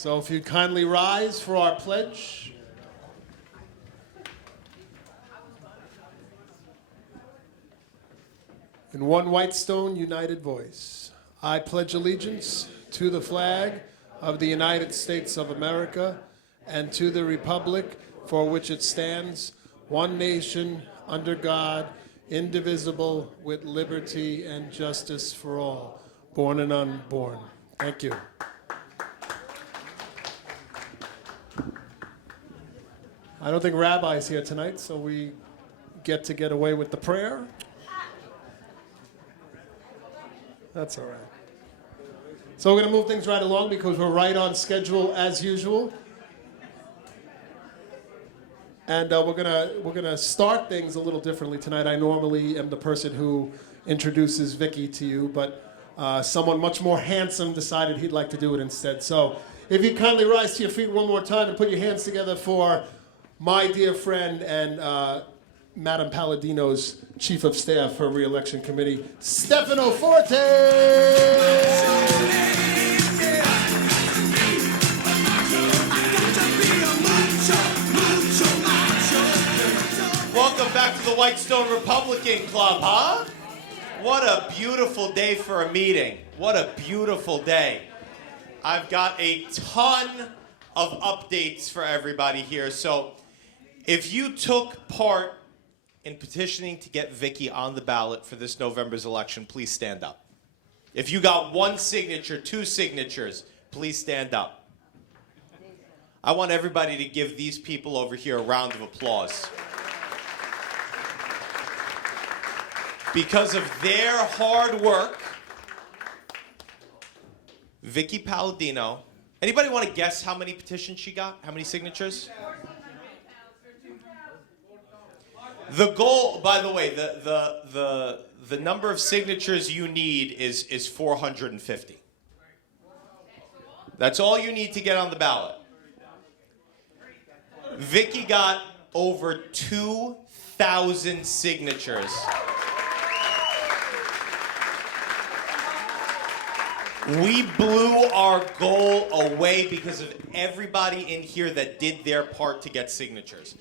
So if you'd kindly rise for our pledge. In one white stone, united voice, I pledge allegiance to the flag of the United States of America and to the republic for which it stands, one nation, under God, indivisible, with liberty and justice for all, born and unborn. Thank you. I don't think Rabbi's here tonight, so we get away with the prayer. That's all right. So we're going to move things right along because we're right on schedule as usual. And we're gonna start things a little differently tonight. I normally am the person who introduces Vicky to you, but someone much more handsome decided he'd like to do it instead. So if you kindly rise to your feet one more time and put your hands together for my dear friend and Madam Palladino's Chief of Staff for Re-Election Committee, Stefano Forte! Welcome back to the Whitestone Republican Club, huh? What a beautiful day for a meeting. What a beautiful day. I've got a ton of updates for everybody here. So if you took part in petitioning to get Vicky on the ballot for this November's election, please stand up. If you got one signature, two signatures, please stand up. I want everybody to give these people over here a round of applause. Because of their hard work, Vicky Palladino. Anybody want to guess how many petitions she got? How many signatures? The goal, by the way, the number of signatures you need is 450. That's all you need to get on the ballot. Vicky got over 2,000 signatures. We blew our goal away because of everybody in here that did their part to get signatures.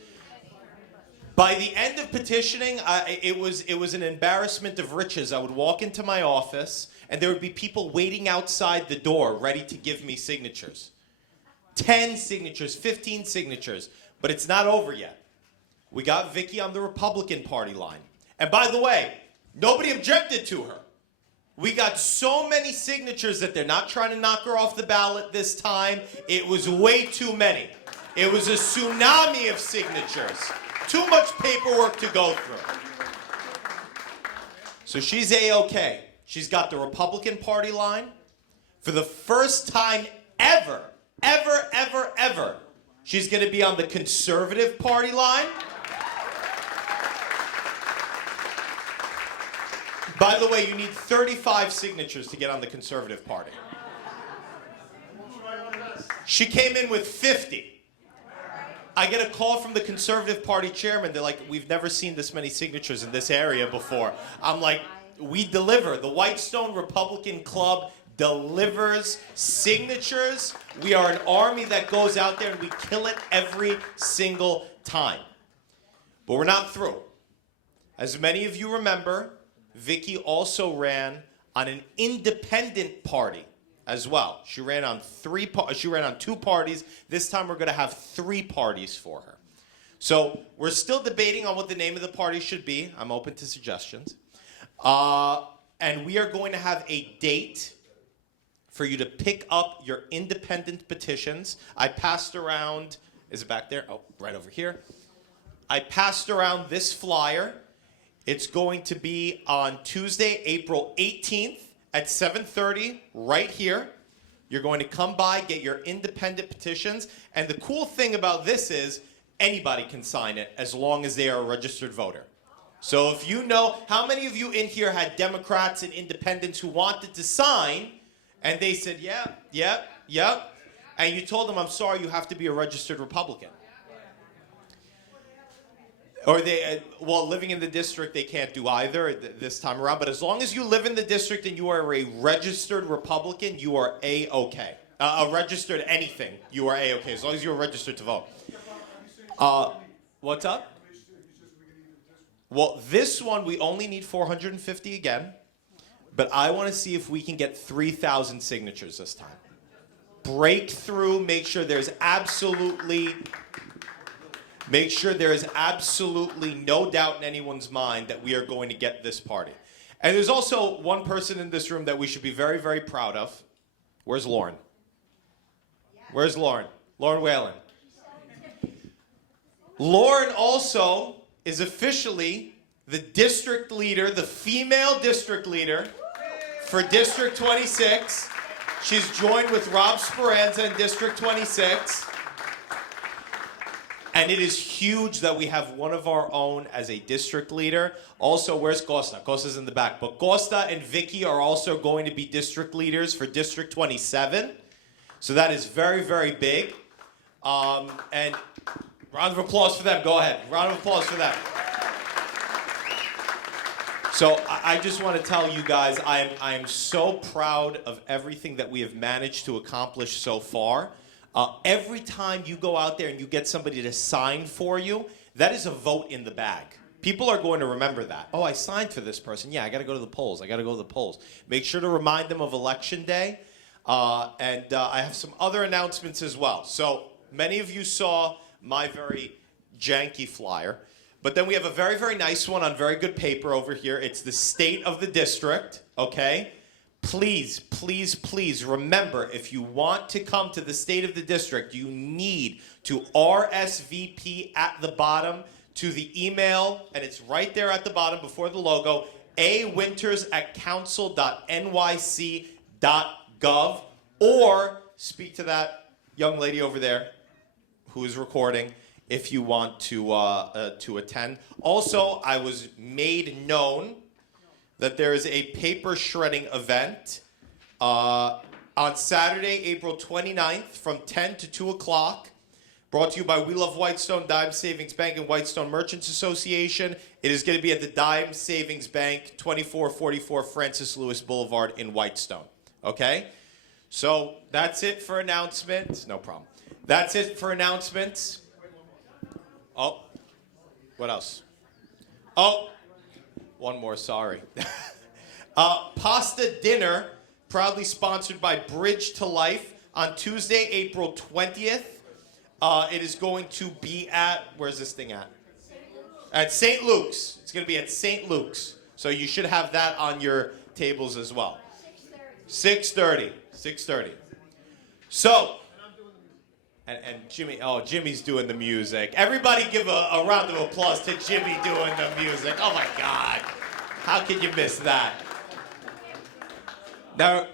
By the end of petitioning, it was an embarrassment of riches. I would walk into my office, and there would be people waiting outside the door ready to give me signatures. 10 signatures, 15 signatures, but it's not over yet. We got Vicky on the Republican Party line. And by the way, nobody objected to her. We got so many signatures that they're not trying to knock her off the ballot this time. It was way too many. It was a tsunami of signatures. Too much paperwork to go through. So she's A-okay. She's got the Republican Party line. For the first time ever, she's going to be on the Conservative Party line. By the way, you need 35 signatures to get on the Conservative Party. She came in with 50. I get a call from the Conservative Party chairman. They're like, we've never seen this many signatures in this area before. I'm like, we deliver. The Whitestone Republican Club delivers signatures. We are an army that goes out there and we kill it every single time. But we're not through. As many of you remember, Vicky also ran on an independent party as well. She ran on two parties. This time we're going to have 3 parties for her. So we're still debating on what the name of the party should be. I'm open to suggestions. And we are going to have a date for you to pick up your independent petitions. I passed around, is it back there? Oh, right over here. I passed around this flyer. It's going to be on Tuesday, April 18th at 7:30 right here. You're going to come by, get your independent petitions. And the cool thing about this is anybody can sign it as long as they are a registered voter. So if you know, how many of you in here had Democrats and independents who wanted to sign and they said, yeah, and you told them, I'm sorry, you have to be a registered Republican. Or living in the district, they can't do either this time around. But as long as you live in the district and you are a registered Republican, you are A-okay. registered anything, you are A-okay, as long as you are registered to vote. What's up? Well, this one, we only need 450 again, but I want to see if we can get 3,000 signatures this time. Break through, make sure there is absolutely no doubt in anyone's mind that we are going to get this party. And there's also one person in this room that we should be very, very proud of. Where's Lauren? Where's Lauren? Lauren Whalen. Lauren also is officially the district leader, the female district leader for District 26. She's joined with Rob Speranza in District 26. And it is huge that we have one of our own as a district leader. Also, where's Costa? Costa's in the back. But Costa and Vicky are also going to be district leaders for District 27. So that is very, very big. And round of applause for them. Go ahead. Round of applause for them. So I just want to tell you guys, I am so proud of everything that we have managed to accomplish so far. Every time you go out there and you get somebody to sign for you, that is a vote in the bag. People are going to remember that. Oh, I signed for this person. Yeah, I got to go to the polls. Make sure to remind them of Election Day. And I have some other announcements as well. So many of you saw my very janky flyer. But then we have a very, very nice one on very good paper over here. It's the state of the district, okay? Please, please, please remember, if you want to come to the state of the district, you need to RSVP at the bottom to the email, and it's right there at the bottom before the logo, awinters@council.nyc.gov, or speak to that young lady over there who is recording if you want to attend. Also, I was made known that there is a paper shredding event on Saturday, April 29th from 10 to 2 o'clock, brought to you by We Love Whitestone, Dime Savings Bank, and Whitestone Merchants Association. It is going to be at the Dime Savings Bank, 2444 Francis Lewis Boulevard in Whitestone. Okay? So that's it for announcements. No problem. That's it for announcements. Oh, what else? Oh, one more, sorry. Pasta dinner, proudly sponsored by Bridge to Life on Tuesday, April 20th. It is going to be at, where's this thing at? At St. Luke's. It's going to be at St. Luke's. So you should have that on your tables as well. 6:30. 6:30. So, and Jimmy, Jimmy's doing the music. Everybody give a round of applause to Jimmy doing the music. Oh my God. How could you miss that? Now,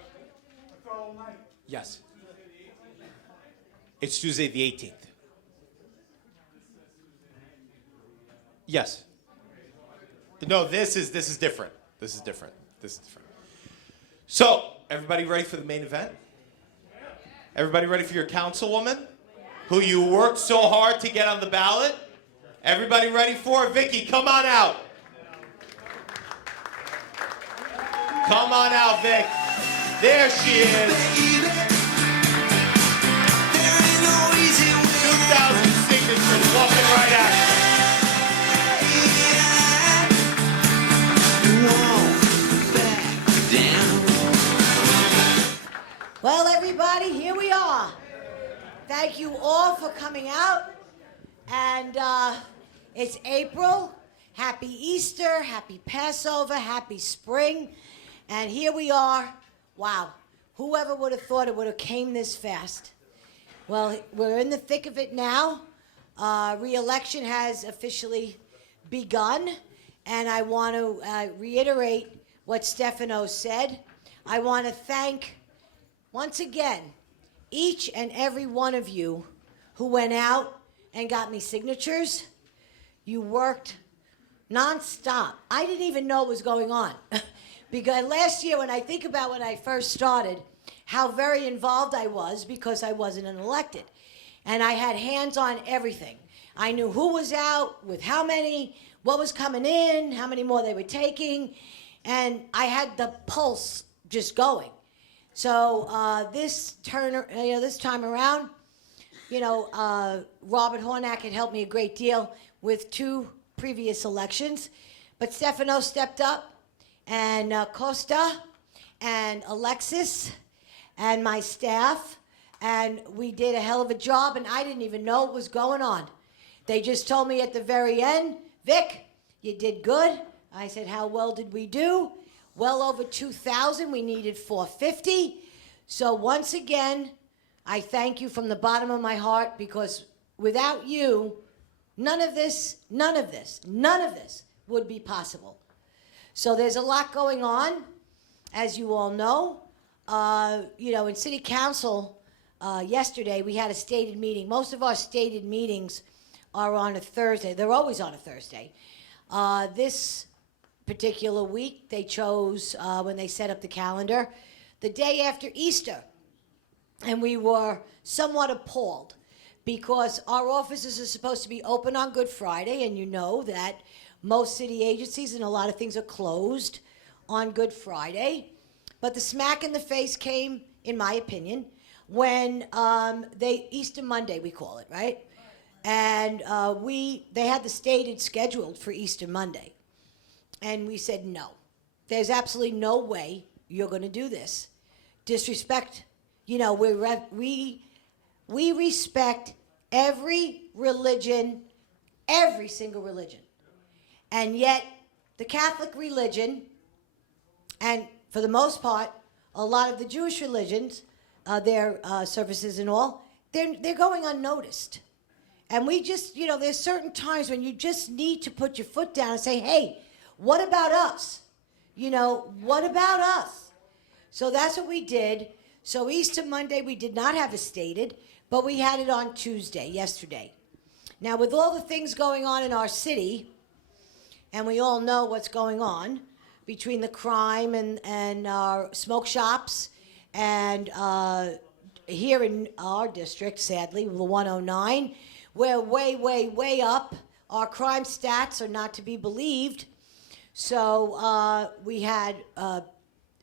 yes. It's Tuesday the 18th. Yes. No, this is different. This is different. So, everybody ready for the main event? Everybody ready for your councilwoman, who you worked so hard to get on the ballot? Everybody ready for it? Vicky, come on out. Come on out, Vic. There she is. 2,000 signatures walking right at you. Well, everybody, here we are. Thank you all for coming out. And it's April. Happy Easter, happy Passover, happy spring. And here we are. Wow. Whoever would have thought it would have came this fast? Well, we're in the thick of it now. Re-election has officially begun. And I want to reiterate what Stefano said. I want to thank, once again, each and every one of you who went out and got me signatures. You worked nonstop. I didn't even know what was going on. Because last year, when I think about when I first started, how very involved I was because I wasn't an elected. And I had hands on everything. I knew who was out, with how many, what was coming in, how many more they were taking, and I had the pulse just going. So this time around, Robert Hornak had helped me a great deal with 2 previous elections, but Stefano stepped up, and Costa, and Alexis, and my staff, and we did a hell of a job, and I didn't even know what was going on. They just told me at the very end, Vic, you did good. I said, how well did we do? Well over 2,000. We needed 450. So once again, I thank you from the bottom of my heart, because without you, none of this would be possible. So there's a lot going on, as you all know. In City Council yesterday, we had a stated meeting. Most of our stated meetings are on a Thursday. They're always on a Thursday. This particular week, they chose, when they set up the calendar, the day after Easter. And we were somewhat appalled, because our offices are supposed to be open on Good Friday, and you know that most city agencies and a lot of things are closed on Good Friday. But the smack in the face came, in my opinion, when Easter Monday, we call it, right? And they had the stated scheduled for Easter Monday. And we said, no, there's absolutely no way you're going to do this. Disrespect, we respect every religion, every single religion. And yet, the Catholic religion, and for the most part, a lot of the Jewish religions, their services and all, they're going unnoticed. And we just, there's certain times when you just need to put your foot down and say, hey, what about us? What about us? So that's what we did. So Easter Monday, we did not have it stated, but we had it on Tuesday, yesterday. Now, with all the things going on in our city, and we all know what's going on between the crime and our smoke shops, and here in our district, sadly, the 109, we're way, way, way up. Our crime stats are not to be believed. So we had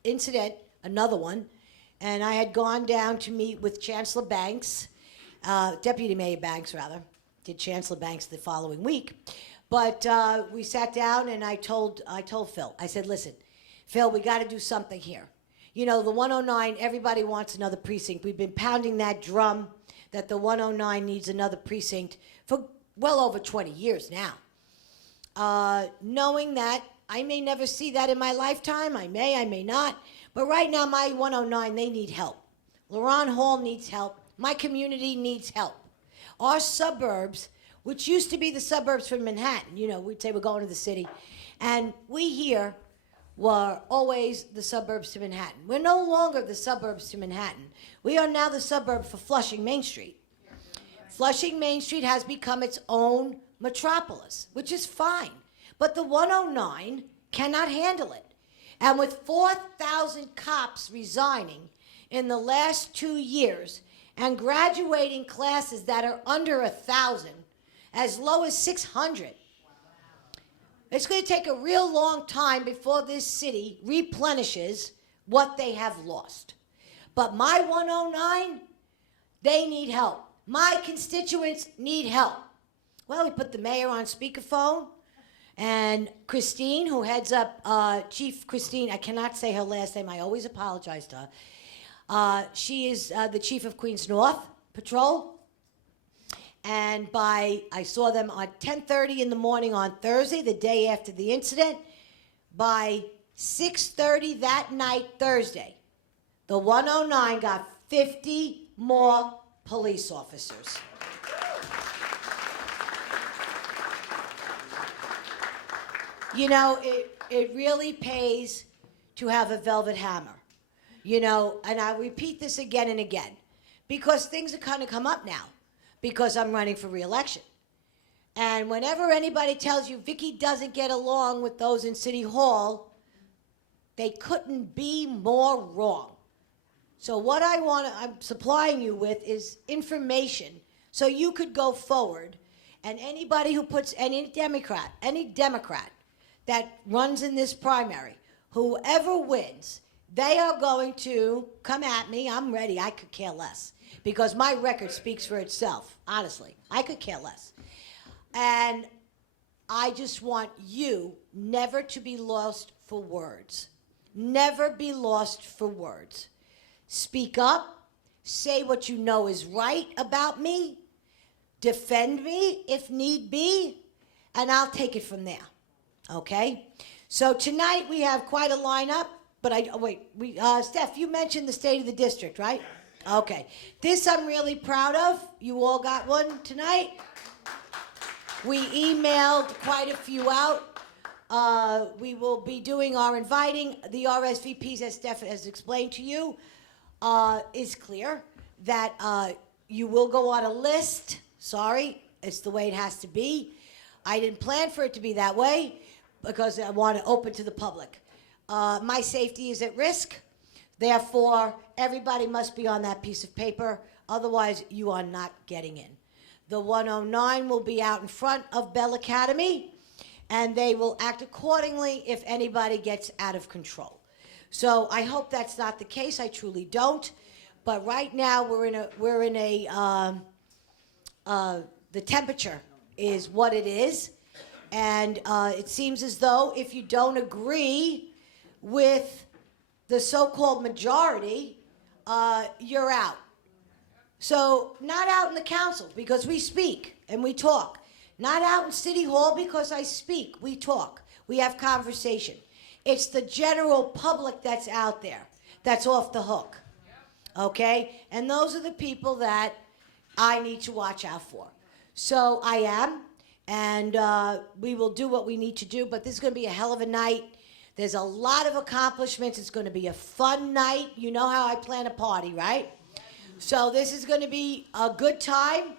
incident, another one, and I had gone down to meet with Chancellor Banks, Deputy Mayor Banks, rather. Did Chancellor Banks the following week. But we sat down, and I told Phil, I said, listen, Phil, we got to do something here. The 109, everybody wants another precinct. We've been pounding that drum that the 109 needs another precinct for well over 20 years now. Knowing that I may never see that in my lifetime, I may not, but right now my 109, they need help. Laron Hall needs help. My community needs help. Our suburbs, which used to be the suburbs from Manhattan, we'd say we're going to the city, and we here were always the suburbs to Manhattan. We're no longer the suburbs to Manhattan. We are now the suburb for Flushing Main Street. Flushing Main Street has become its own metropolis, which is fine. But the 109 cannot handle it. And with 4,000 cops resigning in the last 2 years and graduating classes that are under 1,000, as low as 600, it's going to take a real long time before this city replenishes what they have lost. But my 109, they need help. My constituents need help. Well, we put the mayor on speakerphone, and Christine, who heads up, Chief Christine, I cannot say her last name, I always apologize to her. She is the chief of Queens North Patrol. And I saw them on 10:30 in the morning on Thursday, the day after the incident. By 6:30 that night, Thursday, the 109 got 50 more police officers. It really pays to have a velvet hammer. And I repeat this again and again, because things are kind of come up now, because I'm running for re-election. And whenever anybody tells you Vicky doesn't get along with those in City Hall, they couldn't be more wrong. So what I'm supplying you with is information so you could go forward, and anybody who puts any Democrat that runs in this primary, whoever wins, They are going to come at me. I'm ready. I could care less because my record speaks for itself. Honestly, I could care less. And I just want you never to be lost for words. Never be lost for words. Speak up. Say what you know is right about me. Defend me if need be. And I'll take it from there. Okay? So tonight we have quite a lineup. But Steph, you mentioned the state of the district, right? Okay. This I'm really proud of. You all got one tonight. We emailed quite a few out. We will be doing our inviting. The RSVPs, as Steph has explained to you, is clear that you will go on a list. Sorry, it's the way it has to be. I didn't plan for it to be that way because I want to open to the public. My safety is at risk. Therefore, everybody must be on that piece of paper. Otherwise, you are not getting in. The 109 will be out in front of Bell Academy, and they will act accordingly if anybody gets out of control. So I hope that's not the case. I truly don't. But right now, the temperature is what it is. And it seems as though if you don't agree with the so-called majority, you're out. So not out in the council because we speak and we talk. Not out in City Hall because I speak, we talk. We have conversation. It's the general public that's out there that's off the hook. Okay? And those are the people that I need to watch out for. So I am, and we will do what we need to do, but this is going to be a hell of a night. There's a lot of accomplishments. It's going to be a fun night. You know how I plan a party, right? So this is going to be a good time,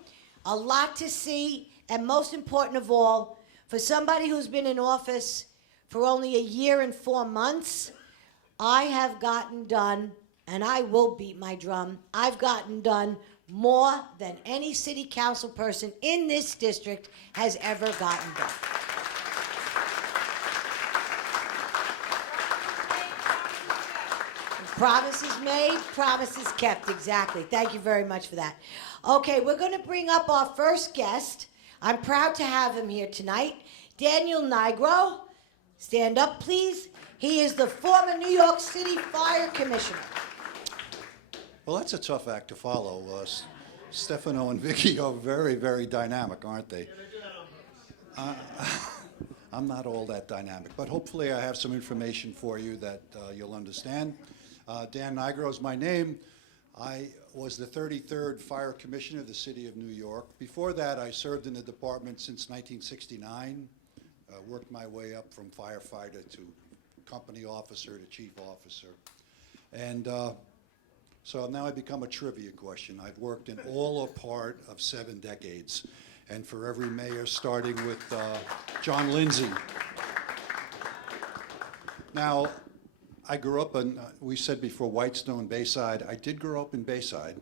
a lot to see, and most important of all, for somebody who's been in office for only a year and 4 months, I have gotten done, and I will beat my drum, I've gotten done more than any city council person in this district has ever gotten done. Promises made, promises kept, exactly. Thank you very much for that. Okay, we're going to bring up our first guest. I'm proud to have him here tonight. Daniel Nigro, stand up please. He is the former New York City Fire Commissioner. Well, that's a tough act to follow. Stefano and Vicky are very, very dynamic, aren't they? I'm not all that dynamic, but hopefully I have some information for you that you'll understand. Dan Nigro is my name. I was the 33rd Fire Commissioner of the City of New York. Before that, I served in the department since 1969, worked my way up from firefighter to company officer to chief officer. And so now I become a trivia question. I've worked in all or part of 7 decades, and for every mayor, starting with John Lindsay. Now, I grew up in, we said before, Whitestone, Bayside. I did grow up in Bayside,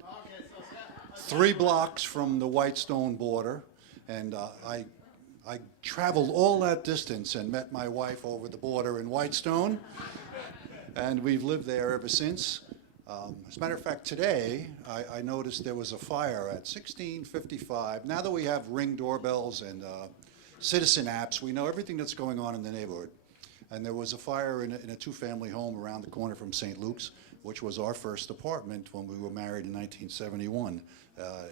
3 blocks from the Whitestone border, and I traveled all that distance and met my wife over the border in Whitestone, and we've lived there ever since. As a matter of fact, today, I noticed there was a fire at 1655. Now that we have Ring doorbells and citizen apps, we know everything that's going on in the neighborhood. And there was a fire in a 2-family home around the corner from St. Luke's, which was our first apartment when we were married in 1971.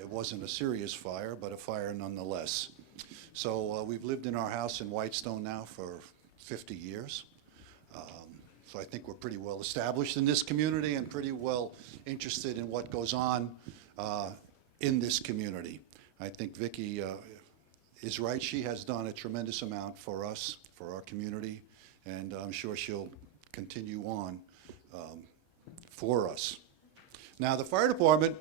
It wasn't a serious fire, but a fire nonetheless. So we've lived in our house in Whitestone now for 50 years. So I think we're pretty well established in this community and pretty well interested in what goes on in this community. I think Vicky is right. She has done a tremendous amount for us, for our community, and I'm sure she'll continue on for us. Now, the fire department,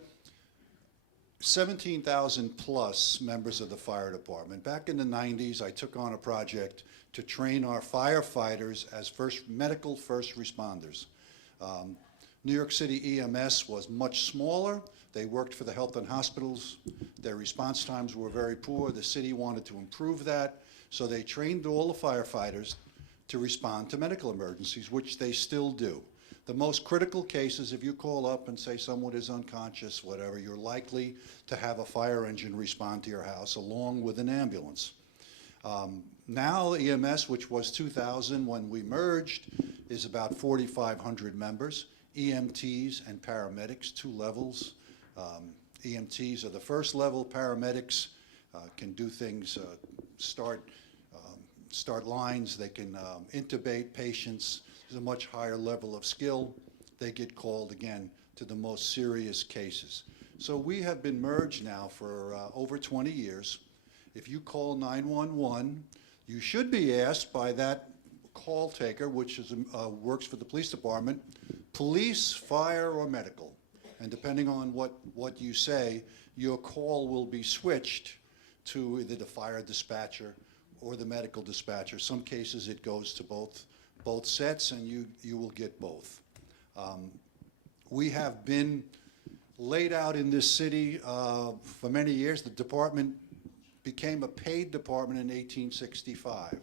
17,000 plus members of the fire department. Back in the 90s, I took on a project to train our firefighters as medical first responders. New York City EMS was much smaller. They worked for the health and hospitals. Their response times were very poor. The city wanted to improve that, so they trained all the firefighters to respond to medical emergencies, which they still do. The most critical cases, if you call up and say someone is unconscious, whatever, you're likely to have a fire engine respond to your house along with an ambulance. Now EMS, which was 2,000 when we merged, is about 4,500 members. EMTs and paramedics, 2 levels. EMTs are the first level. Paramedics can do things, start lines. They can intubate patients. There's a much higher level of skill. They get called again to the most serious cases. So we have been merged now for over 20 years. If you call 911, you should be asked by that call taker, which is, works for the police department, police, fire, or medical. And depending on what you say, your call will be switched to either the fire dispatcher or the medical dispatcher. Some cases it goes to both sets, and you will get both. We have been laid out in this city for many years. The department became a paid department in 1865.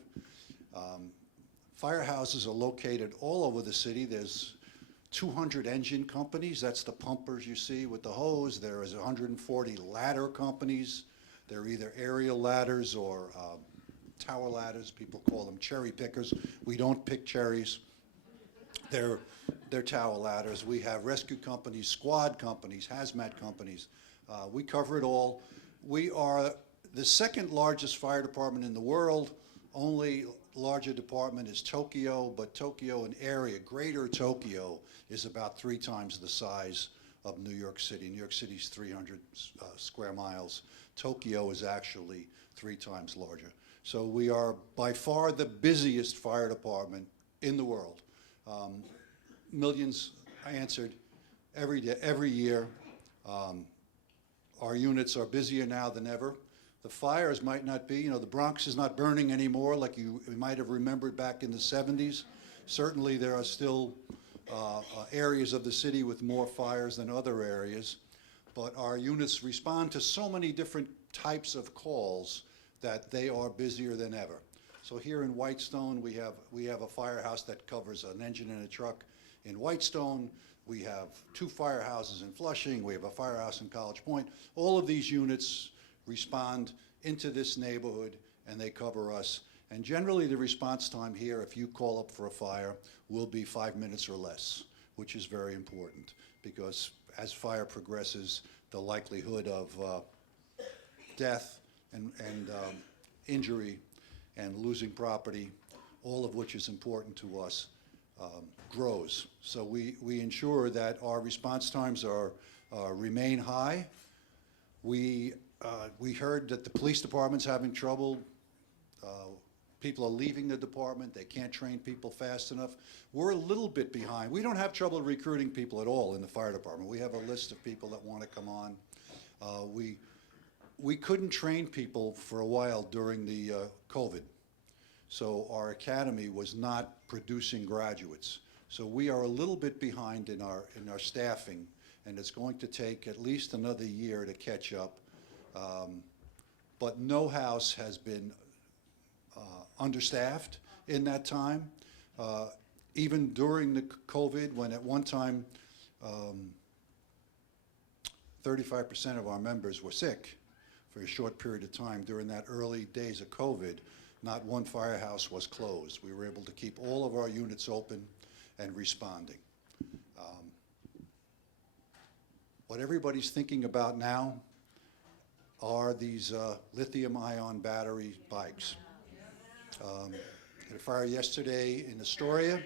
Firehouses are located all over the city. There's 200 engine companies. That's the pumpers you see with the hose. There is 140 ladder companies. They're either aerial ladders or tower ladders. People call them cherry pickers. We don't pick cherries. They're tower ladders. We have rescue companies, squad companies, hazmat companies. We cover it all. We are the second largest fire department in the world. Only larger department is Tokyo, but Tokyo, an area, greater Tokyo, is about 3 times the size of New York City. New York City's 300 square miles. Tokyo is actually 3 times larger. So we are by far the busiest fire department in the world. Millions answered every day, every year. Our units are busier now than ever. The fires might not be, the Bronx is not burning anymore like you might have remembered back in the 70s. Certainly there are still areas of the city with more fires than other areas, but our units respond to so many different types of calls that they are busier than ever. So here in Whitestone, we have a firehouse that covers an engine and a truck in Whitestone. We have 2 firehouses in Flushing. We have a firehouse in College Point. All of these units respond into this neighborhood, and they cover us. And generally the response time here, if you call up for a fire, will be 5 minutes or less, which is very important, because as fire progresses, the likelihood of death and injury and losing property, all of which is important to us, grows. So we ensure that our response times remain high. We heard that the police department's having trouble. People are leaving the department. They can't train people fast enough. We're a little bit behind. We don't have trouble recruiting people at all in the fire department. We have a list of people that want to come on. We couldn't train people for a while during the COVID. So our academy was not producing graduates. So we are a little bit behind in our staffing, and it's going to take at least another year to catch up. But no house has been understaffed in that time. Even during the COVID, when at one time 35% of our members were sick for a short period of time during that early days of COVID, not one firehouse was closed. We were able to keep all of our units open and responding. What everybody's thinking about now are these lithium-ion battery bikes. Had a fire yesterday in Astoria.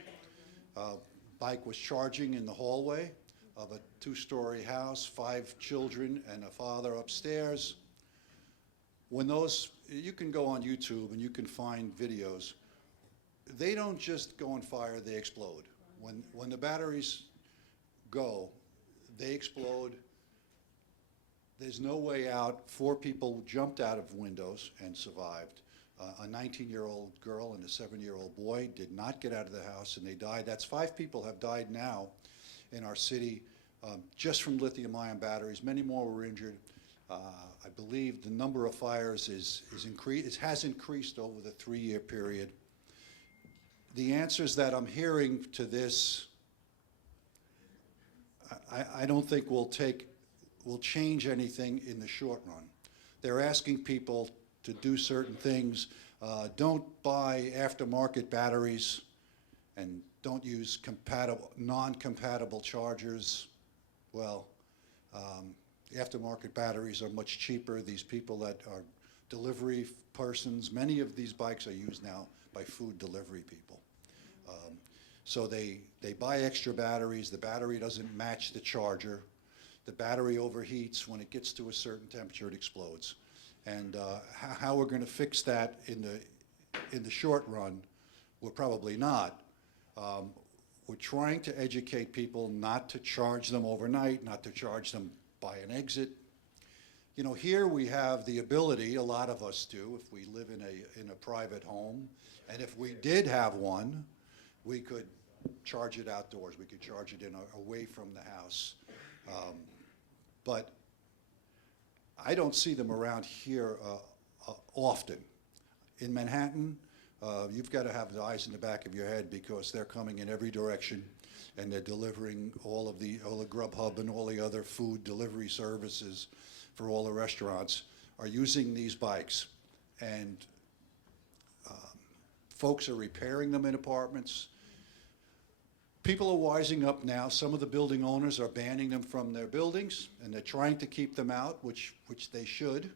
Bike was charging in the hallway of a 2-story house, 5 children and a father upstairs. When you can go on YouTube and you can find videos, they don't just go on fire, they explode. When the batteries go, they explode. There's no way out. 4 people jumped out of windows and survived. A 19-year-old girl and a 7-year-old boy did not get out of the house, and they died. That's 5 people have died now in our city just from lithium-ion batteries. Many more were injured. I believe the number of fires has increased over the 3-year period. The answers that I'm hearing to this I don't think we'll change anything in the short run. They're asking people to do certain things. Don't buy aftermarket batteries, and don't use non-compatible chargers. Well, aftermarket batteries are much cheaper. These people that are delivery persons, many of these bikes are used now by food delivery people. So they buy extra batteries. The battery doesn't match the charger. The battery overheats. When it gets to a certain temperature, it explodes. And how we're going to fix that in the short run, we're probably not. We're trying to educate people not to charge them overnight, not to charge them by an exit. You know, here we have the ability, a lot of us do, if we live in a private home, and if we did have one, we could charge it outdoors. We could charge it away from the house. But I don't see them around here often. In Manhattan, you've got to have the eyes in the back of your head because they're coming in every direction, and they're delivering all the Grubhub and all the other food delivery services for all the restaurants are using these bikes. And folks are repairing them in apartments. People are wising up now. Some of the building owners are banning them from their buildings, and they're trying to keep them out, which they should.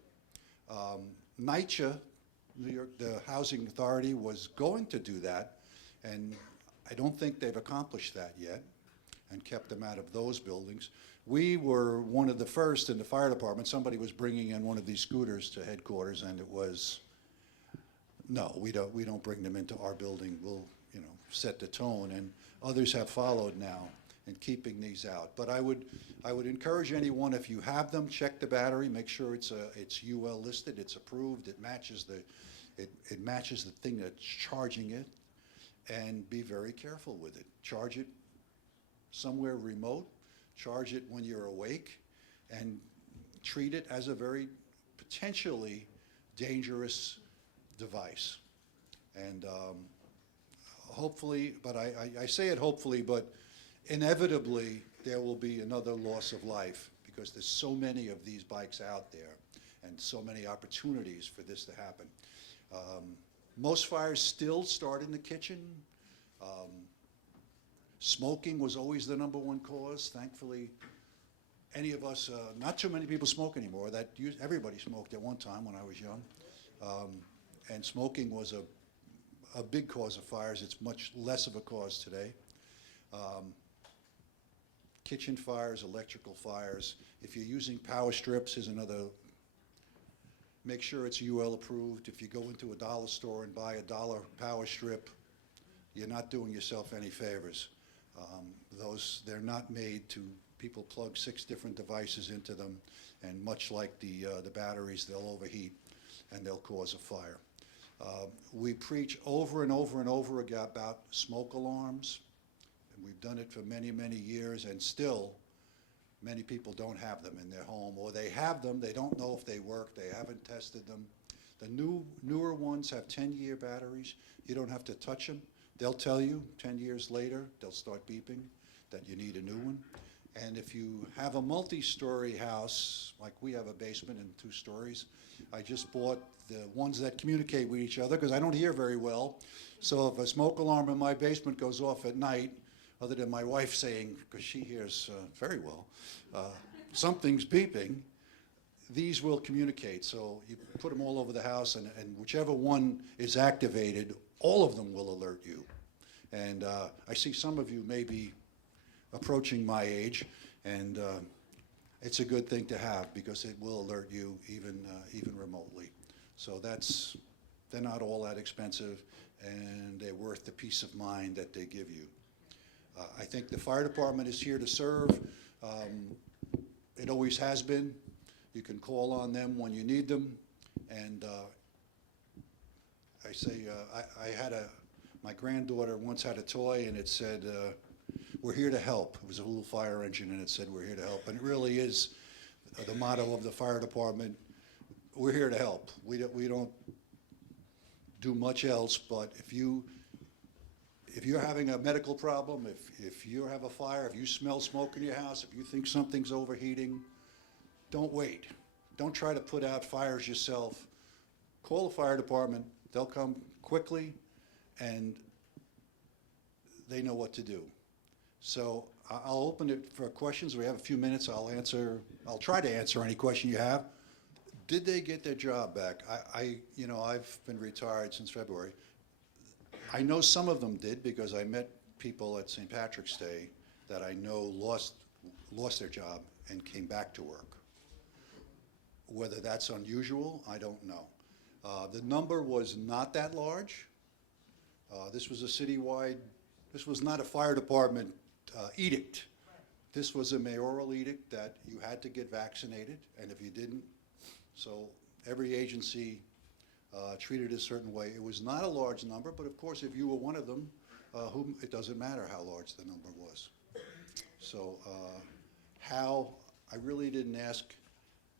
NYCHA, New York, the housing authority, was going to do that, and I don't think they've accomplished that yet and kept them out of those buildings. We were one of the first in the fire department. Somebody was bringing in one of these scooters to headquarters, and it was, no, we don't bring them into our building. We'll, set the tone, and others have followed now in keeping these out. But I would encourage anyone, if you have them, check the battery, make sure it's UL listed, it's approved, it matches the thing that's charging it, and be very careful with it. Charge it somewhere remote, charge it when you're awake, and treat it as a very potentially dangerous device. And hopefully, but I say it hopefully, but inevitably there will be another loss of life because there's so many of these bikes out there and so many opportunities for this to happen. Most fires still start in the kitchen. Smoking was always the #1 cause. Thankfully, any of us, not too many people smoke anymore. Everybody smoked at one time when I was young. And smoking was a big cause of fires. It's much less of a cause today. Kitchen fires, electrical fires. If you're using power strips, here's another. Make sure it's UL approved. If you go into a dollar store and buy a $1 power strip, you're not doing yourself any favors. They're not made to, people plug 6 different devices into them, and much like the batteries, they'll overheat and they'll cause a fire. We preach over and over and over again about smoke alarms, and we've done it for many, many years, and still many people don't have them in their home, or they have them, they don't know if they work, they haven't tested them. The newer ones have 10-year batteries. You don't have to touch them. They'll tell you 10 years later, they'll start beeping that you need a new one. And if you have a multi-story house, like we have a basement and 2 stories, I just bought the ones that communicate with each other because I don't hear very well. So if a smoke alarm in my basement goes off at night, other than my wife saying, because she hears very well, something's beeping, these will communicate. So you put them all over the house, and whichever one is activated, all of them will alert you. And I see some of you may be approaching my age, and it's a good thing to have because it will alert you even remotely. So they're not all that expensive, and they're worth the peace of mind that they give you. I think the fire department is here to serve. It always has been. You can call on them when you need them. And I say, my granddaughter once had a toy, and it said, "We're here to help." It was a little fire engine, and it said, "We're here to help." And it really is the motto of the fire department. We're here to help. We don't do much else, but if you if you're having a medical problem, if you have a fire, if you smell smoke in your house, if you think something's overheating, don't wait. Don't try to put out fires yourself. Call the fire department. They'll come quickly, and they know what to do. So I'll open it for questions. We have a few minutes. I'll try to answer any question you have. Did they get their job back? I've been retired since February. I know some of them did because I met people at St. Patrick's Day that I know lost their job and came back to work. Whether that's unusual, I don't know. The number was not that large. This was a citywide, this was not a fire department edict. This was a mayoral edict that you had to get vaccinated, and if you didn't, so every agency treated it a certain way. It was not a large number, but of course, if you were one of them, it doesn't matter how large the number was. So I really didn't ask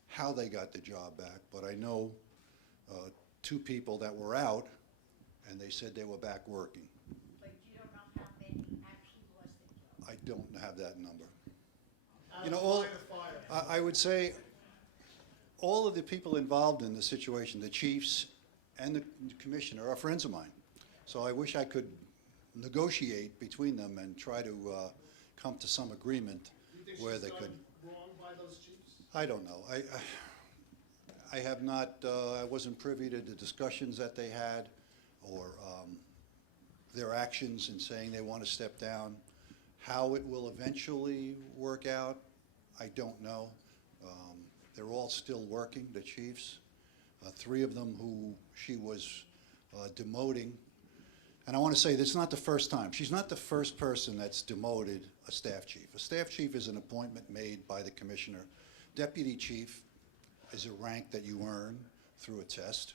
how they got the job back, but I know two people that were out, and they said they were back working. But you don't know how many actually lost their job? I don't have that number. Out of line of fire. I would say all of the people involved in the situation, the chiefs and the commissioner, are friends of mine. So I wish I could negotiate between them and try to come to some agreement where they could. Wrong by those chiefs? I don't know. I have not, I wasn't privy to the discussions that they had or their actions in saying they want to step down. How it will eventually work out, I don't know. They're all still working, the chiefs. Three of them who she was demoting. And I want to say this is not the first time. She's not the first person that's demoted a staff chief. A staff chief is an appointment made by the commissioner. Deputy chief is a rank that you earn through a test.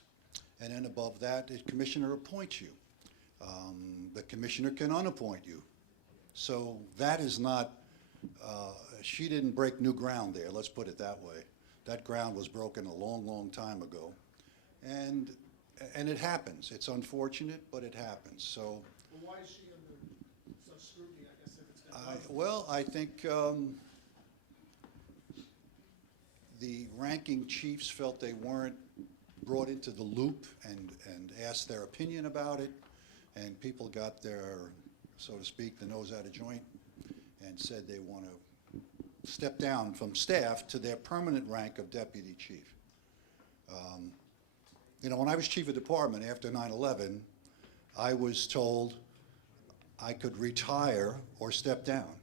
And then above that, the commissioner appoints you. The commissioner can unappoint you. So that is not, she didn't break new ground there, let's put it that way. That ground was broken a long, long time ago. And it happens. It's unfortunate, but it happens. So. Well, why is she under such scrutiny, I guess, if it's been done? Well, I think the ranking chiefs felt they weren't brought into the loop and asked their opinion about it, and people got their, so to speak, the nose out of joint and said they want to step down from staff to their permanent rank of deputy chief. When I was chief of department after 9/11, I was told I could retire or step down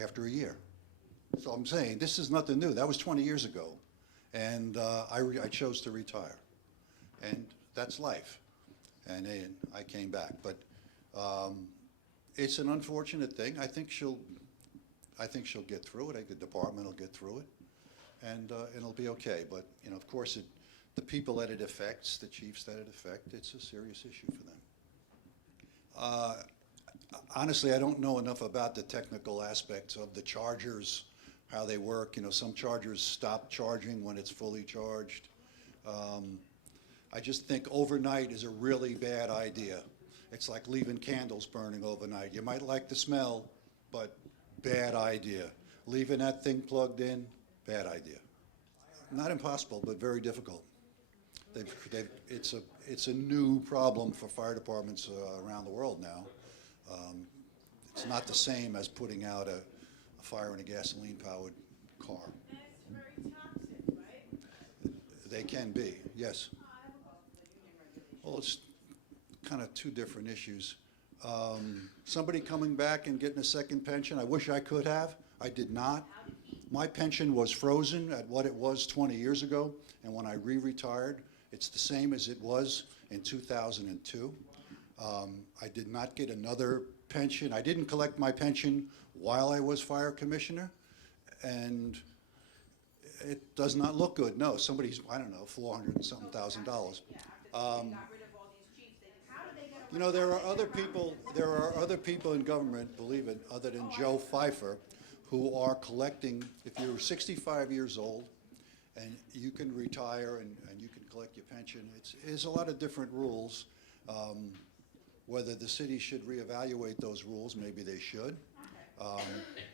after a year. So I'm saying this is nothing new. That was 20 years ago. And I chose to retire. And that's life. And then I came back. But it's an unfortunate thing. I think she'll get through it. I think the department will get through it. And it'll be okay. But, of course, the people that it affects, the chiefs that it affects, it's a serious issue for them. Honestly, I don't know enough about the technical aspects of the chargers, how they work. Some chargers stop charging when it's fully charged. I just think overnight is a really bad idea. It's like leaving candles burning overnight. You might like the smell, but bad idea. Leaving that thing plugged in, bad idea. Not impossible, but very difficult. It's a new problem for fire departments around the world now. It's not the same as putting out a fire in a gasoline-powered car. And it's very toxic, right? They can be, yes. Well, it's kind of two different issues. Somebody coming back and getting a second pension, I wish I could have. I did not. My pension was frozen at what it was 20 years ago, and when I re-retired, it's the same as it was in 2002. I did not get another pension. I didn't collect my pension while I was fire commissioner, and it does not look good. No, somebody's, I don't know, $400 and something thousand. There are other people in government, believe it, other than Joe Pfeiffer, who are collecting. If you're 65 years old and you can retire and you can collect your pension, there's a lot of different rules. whether the city should reevaluate those rules. Maybe they should.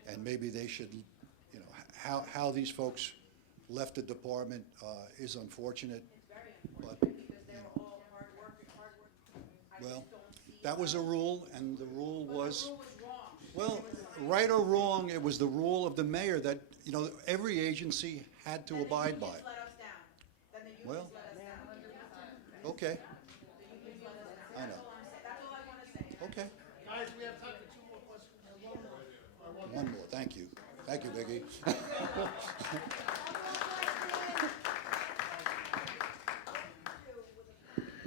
And maybe they should, you know, how these folks left the department is unfortunate. But, well, that was a rule, and the rule was, well, right or wrong, it was the rule of the mayor that, you know, every agency had to abide by. Well, okay. I know. Okay. Guys, we have time for 2 more questions. One more. Thank you. Thank you, Vicky.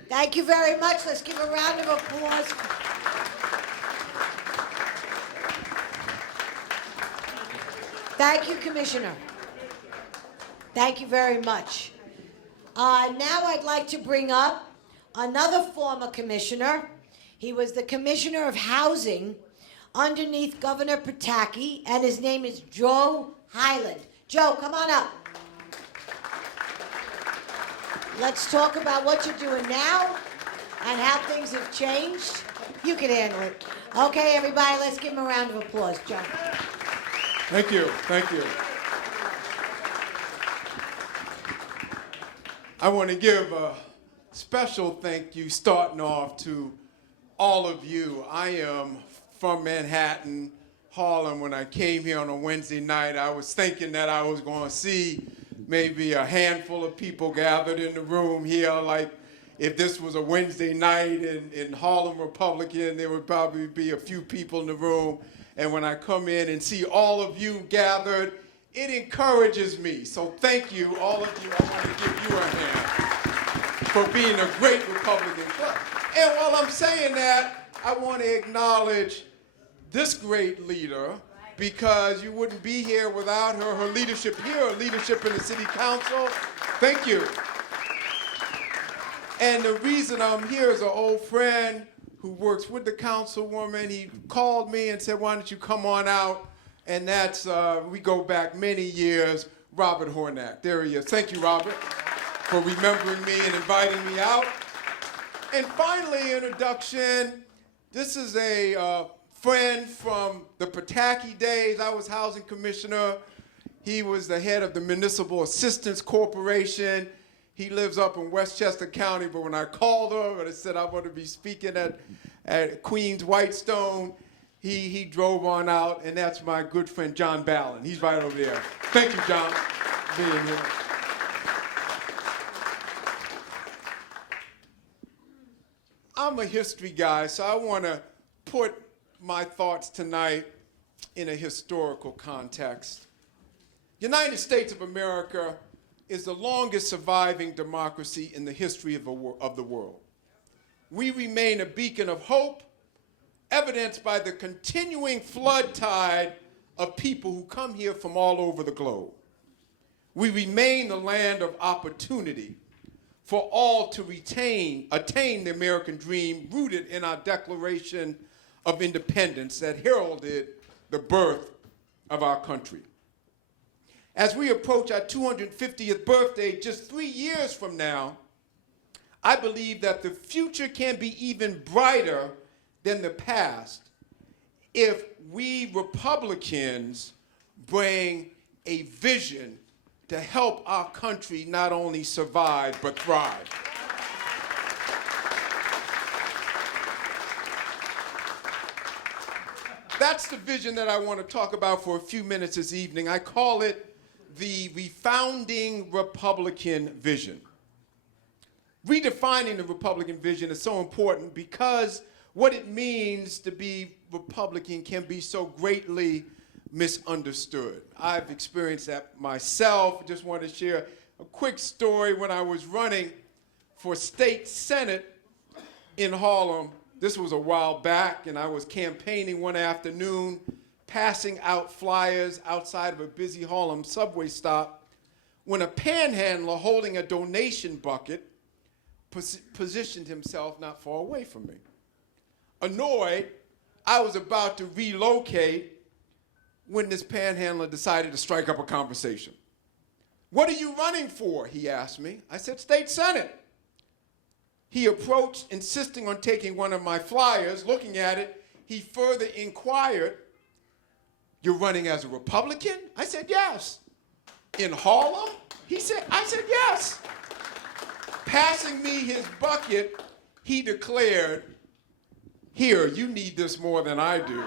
Thank you very much. Let's give a round of applause. Thank you, Commissioner. Thank you very much. Now I'd like to bring up another former commissioner. He was the Commissioner of Housing underneath Governor Pataki, and his name is Joe Holland. Joe, come on up. Let's talk about what you're doing now and how things have changed. You can handle it. Okay, everybody, let's give him a round of applause, Joe. Thank you. Thank you. I want to give a special thank you starting off to all of you. I am from Manhattan, Harlem. When I came here on a Wednesday night, I was thinking that I was going to see maybe a handful of people gathered in the room here. Like if this was a Wednesday night in Harlem Republican, there would probably be a few people in the room. And when I come in and see all of you gathered, it encourages me. So thank you, all of you. I want to give you a hand for being a great Republican club. And while I'm saying that, I want to acknowledge this great leader, because you wouldn't be here without her leadership here, her leadership in the city council. Thank you. And the reason I'm here is an old friend who works with the councilwoman. He called me and said, why don't you come on out? And that's, we go back many years, Robert Hornak. There he is. Thank you, Robert, for remembering me and inviting me out. And finally, introduction. This is a friend from the Pataki days. I was housing commissioner. He was the head of the Municipal Assistance Corporation. He lives up in Westchester County, but when I called her and I said I want to be speaking at Queens Whitestone, he drove on out, and that's my good friend John Ballin. He's right over there. Thank you, John, for being here. I'm a history guy, so I want to put my thoughts tonight in a historical context. United States of America is the longest surviving democracy in the history of the world. We remain a beacon of hope, evidenced by the continuing flood tide of people who come here from all over the globe. We remain the land of opportunity for all to attain the American dream rooted in our Declaration of Independence that heralded the birth of our country. As we approach our 250th birthday just 3 years from now, I believe that the future can be even brighter than the past if we Republicans bring a vision to help our country not only survive but thrive. That's the vision that I want to talk about for a few minutes this evening. I call it the refounding Republican vision. Redefining the Republican vision is so important because what it means to be Republican can be so greatly misunderstood. I've experienced that myself. Just want to share a quick story. When I was running for state senate in Harlem, this was a while back, and I was campaigning one afternoon, passing out flyers outside of a busy Harlem subway stop, when a panhandler holding a donation bucket positioned himself not far away from me. Annoyed, I was about to relocate when this panhandler decided to strike up a conversation. "What are you running for?" he asked me. I said, "State Senate." He approached, insisting on taking one of my flyers. Looking at it, he further inquired, "You're running as a Republican?" I said, "Yes." "In Harlem?" I said, "Yes." Passing me his bucket, he declared, "Here, you need this more than I do."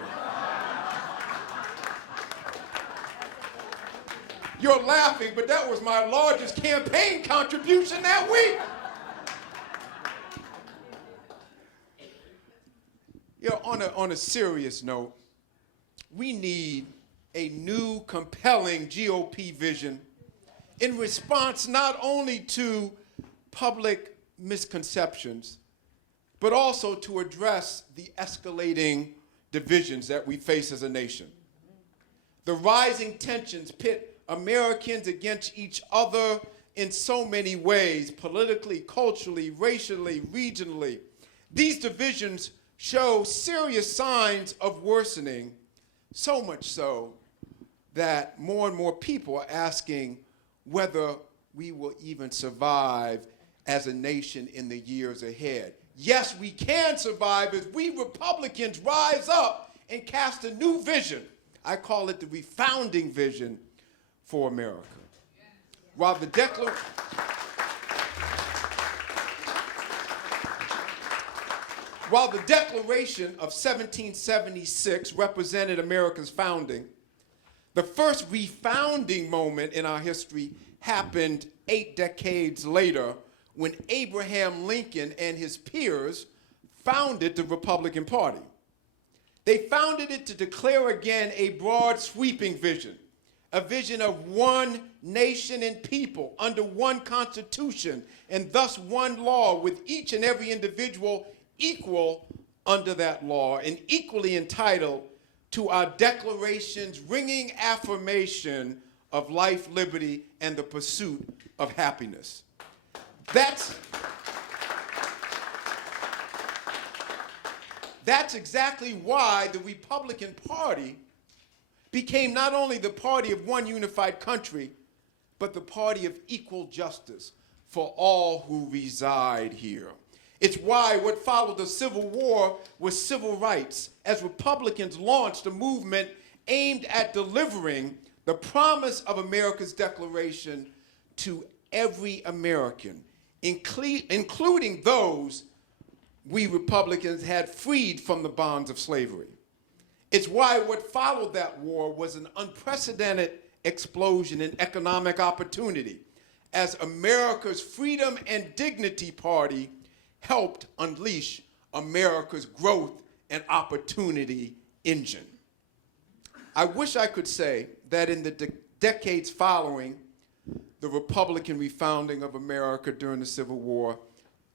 You're laughing, but that was my largest campaign contribution that week. On a serious note, we need a new, compelling GOP vision in response not only to public misconceptions, but also to address the escalating divisions that we face as a nation. The rising tensions pit Americans against each other in so many ways, politically, culturally, racially, regionally. These divisions show serious signs of worsening, so much so that more and more people are asking whether we will even survive as a nation in the years ahead. Yes, we can survive if we Republicans rise up and cast a new vision. I call it the refounding vision for America. While the Declaration of 1776 represented America's founding, the first refounding moment in our history happened 8 decades later when Abraham Lincoln and his peers founded the Republican Party. They founded it to declare again a broad, sweeping vision, a vision of one nation and people under one constitution and thus one law, with each and every individual equal under that law and equally entitled to our Declaration's ringing affirmation of life, liberty, and the pursuit of happiness. That's exactly why the Republican Party became not only the party of one unified country, but the party of equal justice for all who reside here. It's why what followed the Civil War was civil rights, as Republicans launched a movement aimed at delivering the promise of America's Declaration to every American, including those we Republicans had freed from the bonds of slavery. It's why what followed that war was an unprecedented explosion in economic opportunity, as America's Freedom and Dignity Party helped unleash America's growth and opportunity engine. I wish I could say that in the decades following the Republican refounding of America during the Civil War,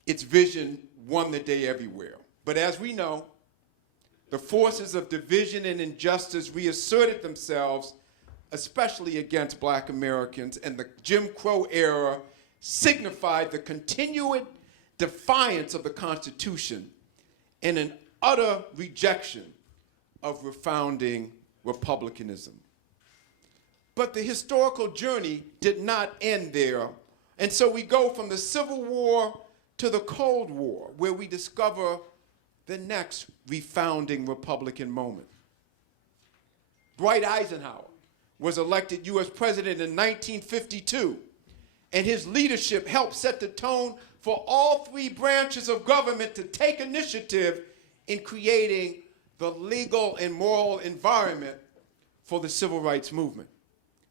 its vision won the day everywhere. But as we know, the forces of division and injustice reasserted themselves, especially against Black Americans, and the Jim Crow era signified the continued defiance of the Constitution and an utter rejection of refounding republicanism. But the historical journey did not end there, and so we go from the Civil War to the Cold War, where we discover the next refounding Republican moment. Dwight Eisenhower was elected U.S. president in 1952, and his leadership helped set the tone for all three branches of government to take initiative in creating the legal and moral environment for the civil rights movement.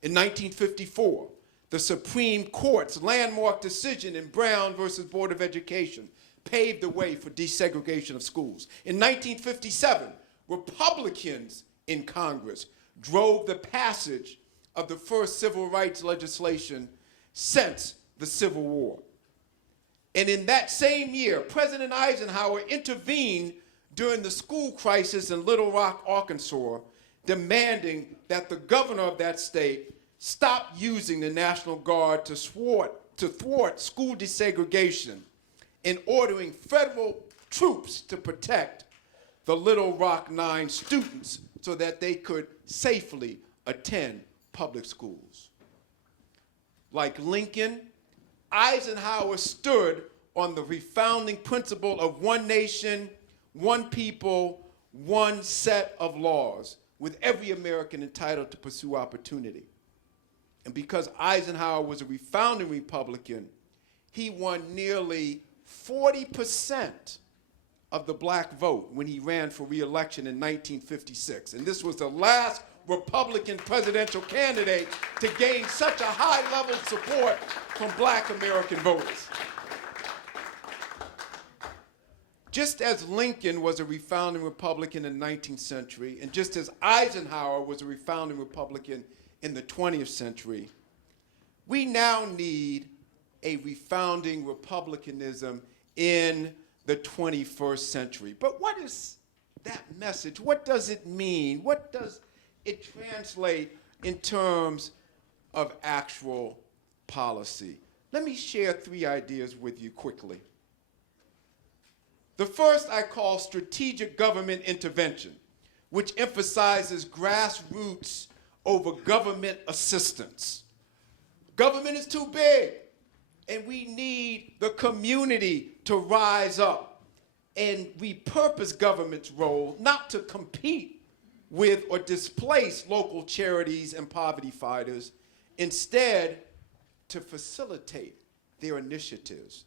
In 1954, the Supreme Court's landmark decision in Brown versus Board of Education paved the way for desegregation of schools. In 1957, Republicans in Congress drove the passage of the first civil rights legislation since the Civil War. And in that same year, President Eisenhower intervened during the school crisis in Little Rock, Arkansas, demanding that the governor of that state stop using the National Guard to thwart school desegregation, and ordering federal troops to protect the Little Rock 9 students so that they could safely attend public schools. Like Lincoln, Eisenhower stood on the refounding principle of one nation, one people, one set of laws, with every American entitled to pursue opportunity. And because Eisenhower was a refounding Republican, he won nearly 40% of the black vote when he ran for re-election in 1956. And this was the last Republican presidential candidate to gain such a high level of support from black American voters. Just as Lincoln was a refounding Republican in the 19th century, and just as Eisenhower was a refounding Republican in the 20th century, we now need a refounding republicanism in the 21st century. But what is that message? What does it mean? What does it translate in terms of actual policy? Let me share 3 ideas with you quickly. The first I call strategic government intervention, which emphasizes grassroots over government assistance. Government is too big, and we need the community to rise up and repurpose government's role not to compete with or displace local charities and poverty fighters, instead to facilitate their initiatives,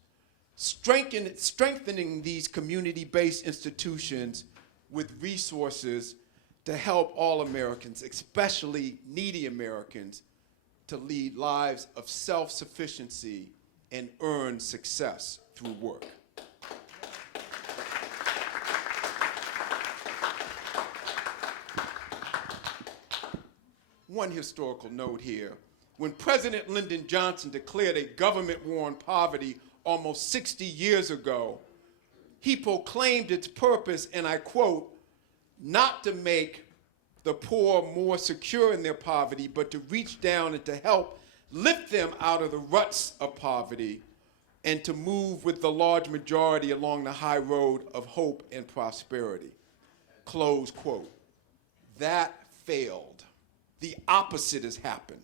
strengthening these community-based institutions with resources to help all Americans, especially needy Americans, to lead lives of self-sufficiency and earn success through work. One historical note here. When President Lyndon Johnson declared a government war on poverty almost 60 years ago, he proclaimed its purpose, and I quote, not to make the poor more secure in their poverty, but to reach down and to help lift them out of the ruts of poverty and to move with the large majority along the high road of hope and prosperity. Close quote. That failed. The opposite has happened.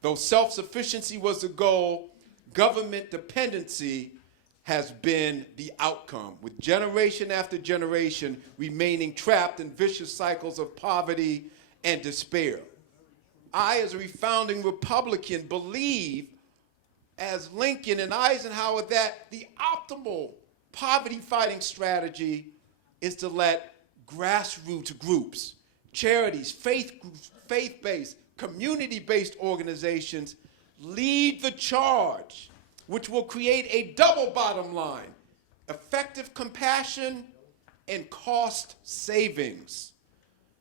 Though self-sufficiency was the goal, government dependency has been the outcome, with generation after generation remaining trapped in vicious cycles of poverty and despair. I, as a refounding Republican, believe, as Lincoln and Eisenhower, that the optimal poverty-fighting strategy is to let grassroots groups, charities, faith-based, community-based organizations lead the charge, which will create a double bottom line: effective compassion and cost savings.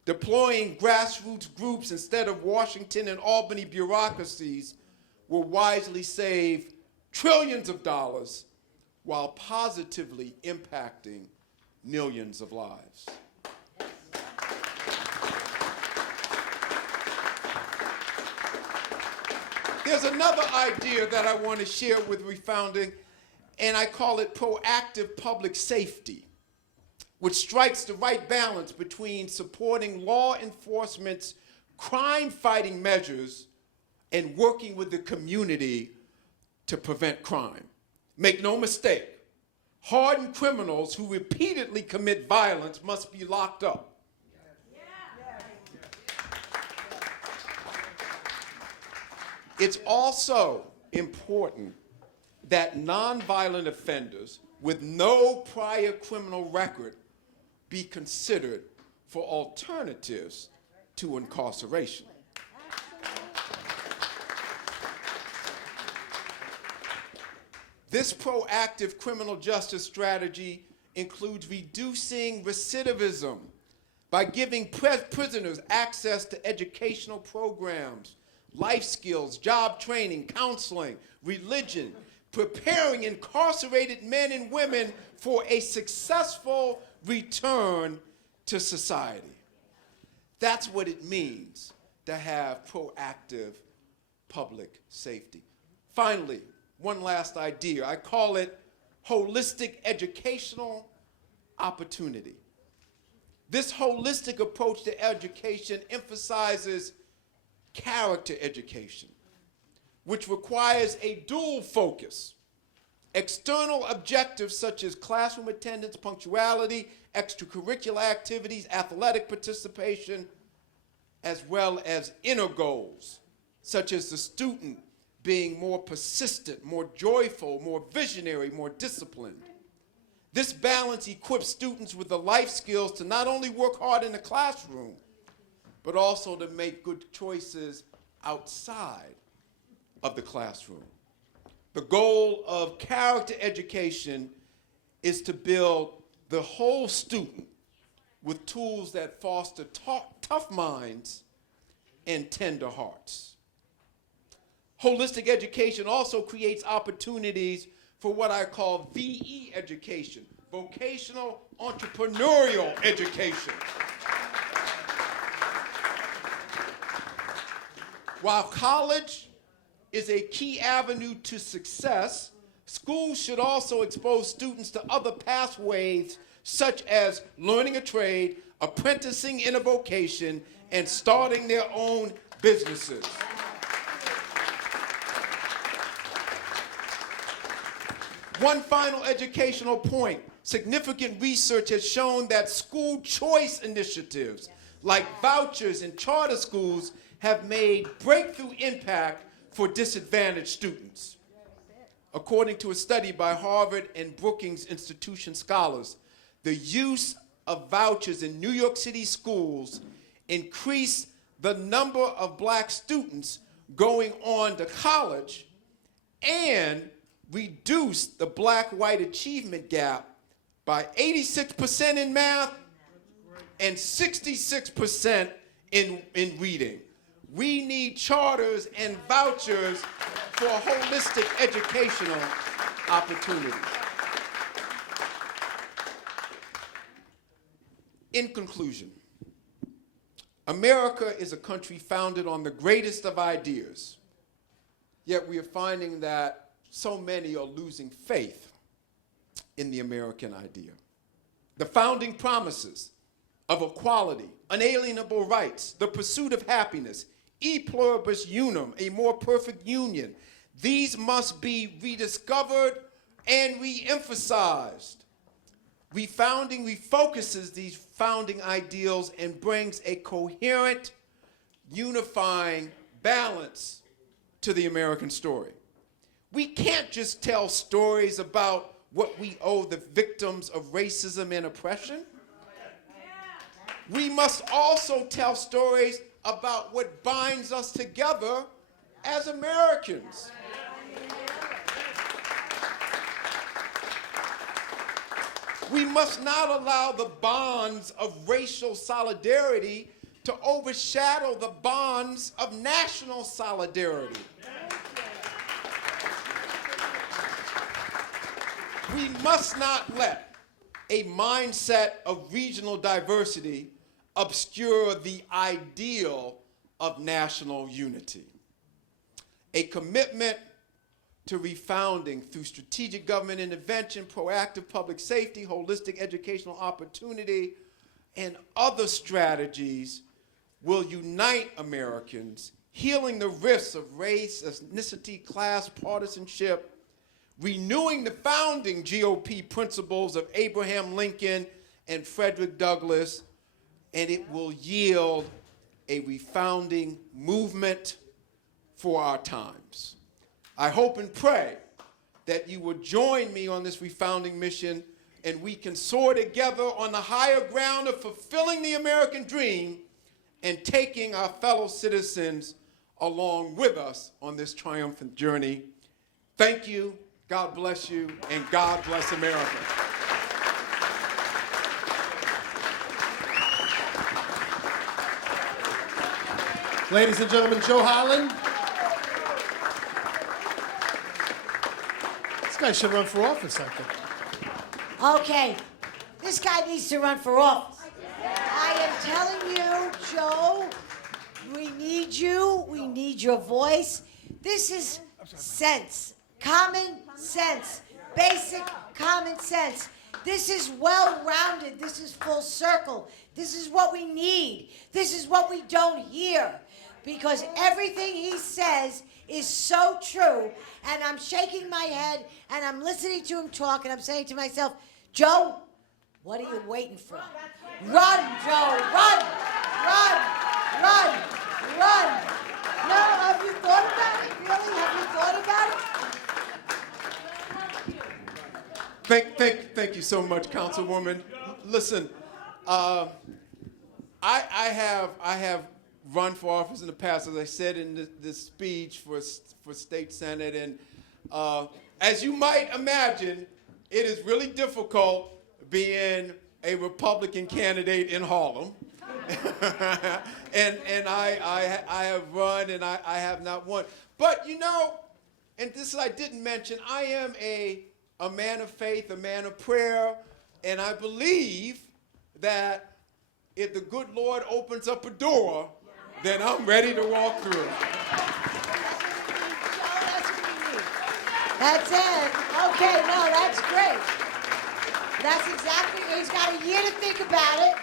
Deploying grassroots groups instead of Washington and Albany bureaucracies will wisely save trillions of dollars while positively impacting millions of lives. There's another idea that I want to share with refounding, and I call it proactive public safety, which strikes the right balance between supporting law enforcement's crime-fighting measures and working with the community to prevent crime. Make no mistake, hardened criminals who repeatedly commit violence must be locked up. It's also important that nonviolent offenders with no prior criminal record be considered for alternatives to incarceration. This proactive criminal justice strategy includes reducing recidivism by giving prisoners access to educational programs, life skills, job training, counseling, religion, preparing incarcerated men and women for a successful return to society. That's what it means to have proactive public safety. Finally, one last idea. I call it holistic educational opportunity. This holistic approach to education emphasizes character education, which requires a dual focus: External objectives such as classroom attendance, punctuality, extracurricular activities, athletic participation, as well as inner goals, such as the student being more persistent, more joyful, more visionary, more disciplined. This balance equips students with the life skills to not only work hard in the classroom, but also to make good choices outside of the classroom. The goal of character education is to build the whole student with tools that foster tough minds and tender hearts. Holistic education also creates opportunities for what I call VE education, vocational entrepreneurial education. While college is a key avenue to success, schools should also expose students to other pathways such as learning a trade, apprenticing in a vocation, and starting their own businesses. One final educational point. Significant research has shown that school choice initiatives like vouchers and charter schools have made breakthrough impact for disadvantaged students. According to a study by Harvard and Brookings Institution scholars, the use of vouchers in New York City schools increased the number of black students going on to college and reduced the black-white achievement gap by 86% in math and 66% in reading. We need charters and vouchers for holistic educational opportunities. In conclusion, America is a country founded on the greatest of ideas, yet we are finding that so many are losing faith in the American idea. The founding promises of equality, unalienable rights, the pursuit of happiness, e pluribus unum, a more perfect union, these must be rediscovered and re-emphasized. Refounding refocuses these founding ideals and brings a coherent, unifying balance to the American story. We can't just tell stories about what we owe the victims of racism and oppression. We must also tell stories about what binds us together as Americans. We must not allow the bonds of racial solidarity to overshadow the bonds of national solidarity. We must not let a mindset of regional diversity obscure the ideal of national unity. A commitment to refounding through strategic government intervention, proactive public safety, holistic educational opportunity, and other strategies will unite Americans, healing the rifts of race, ethnicity, class, partisanship, renewing the founding GOP principles of Abraham Lincoln and Frederick Douglass, and it will yield a refounding movement for our times. I hope and pray that you will join me on this refounding mission and we can soar together on the higher ground of fulfilling the American dream and taking our fellow citizens along with us on this triumphant journey. Thank you, God bless you, and God bless America. Ladies and gentlemen, Joe Holland. This guy should run for office, I think. Okay, this guy needs to run for office. I am telling you, Joe, we need you. We need your voice. This is sense, common sense, basic common sense. This is well-rounded. This is full circle. This is what we need. This is what we don't hear. because everything he says is so true. And I'm shaking my head and I'm listening to him talk and I'm saying to myself, Joe, what are you waiting for? Run, Joe, run, run, run, run. No, have you thought about it? Really? Have you thought about it? Thank you so much, Councilwoman. Listen, I have run for office in the past, as I said in this speech for state senate, and as you might imagine, it is really difficult being a Republican candidate in Harlem. and I have run and I have not won. But you know, and this I didn't mention, I am a man of faith, a man of prayer, and I believe that if the good Lord opens up a door, then I'm ready to walk through. That's it. Okay, no, that's great. That's exactly, he's got a year to think about it.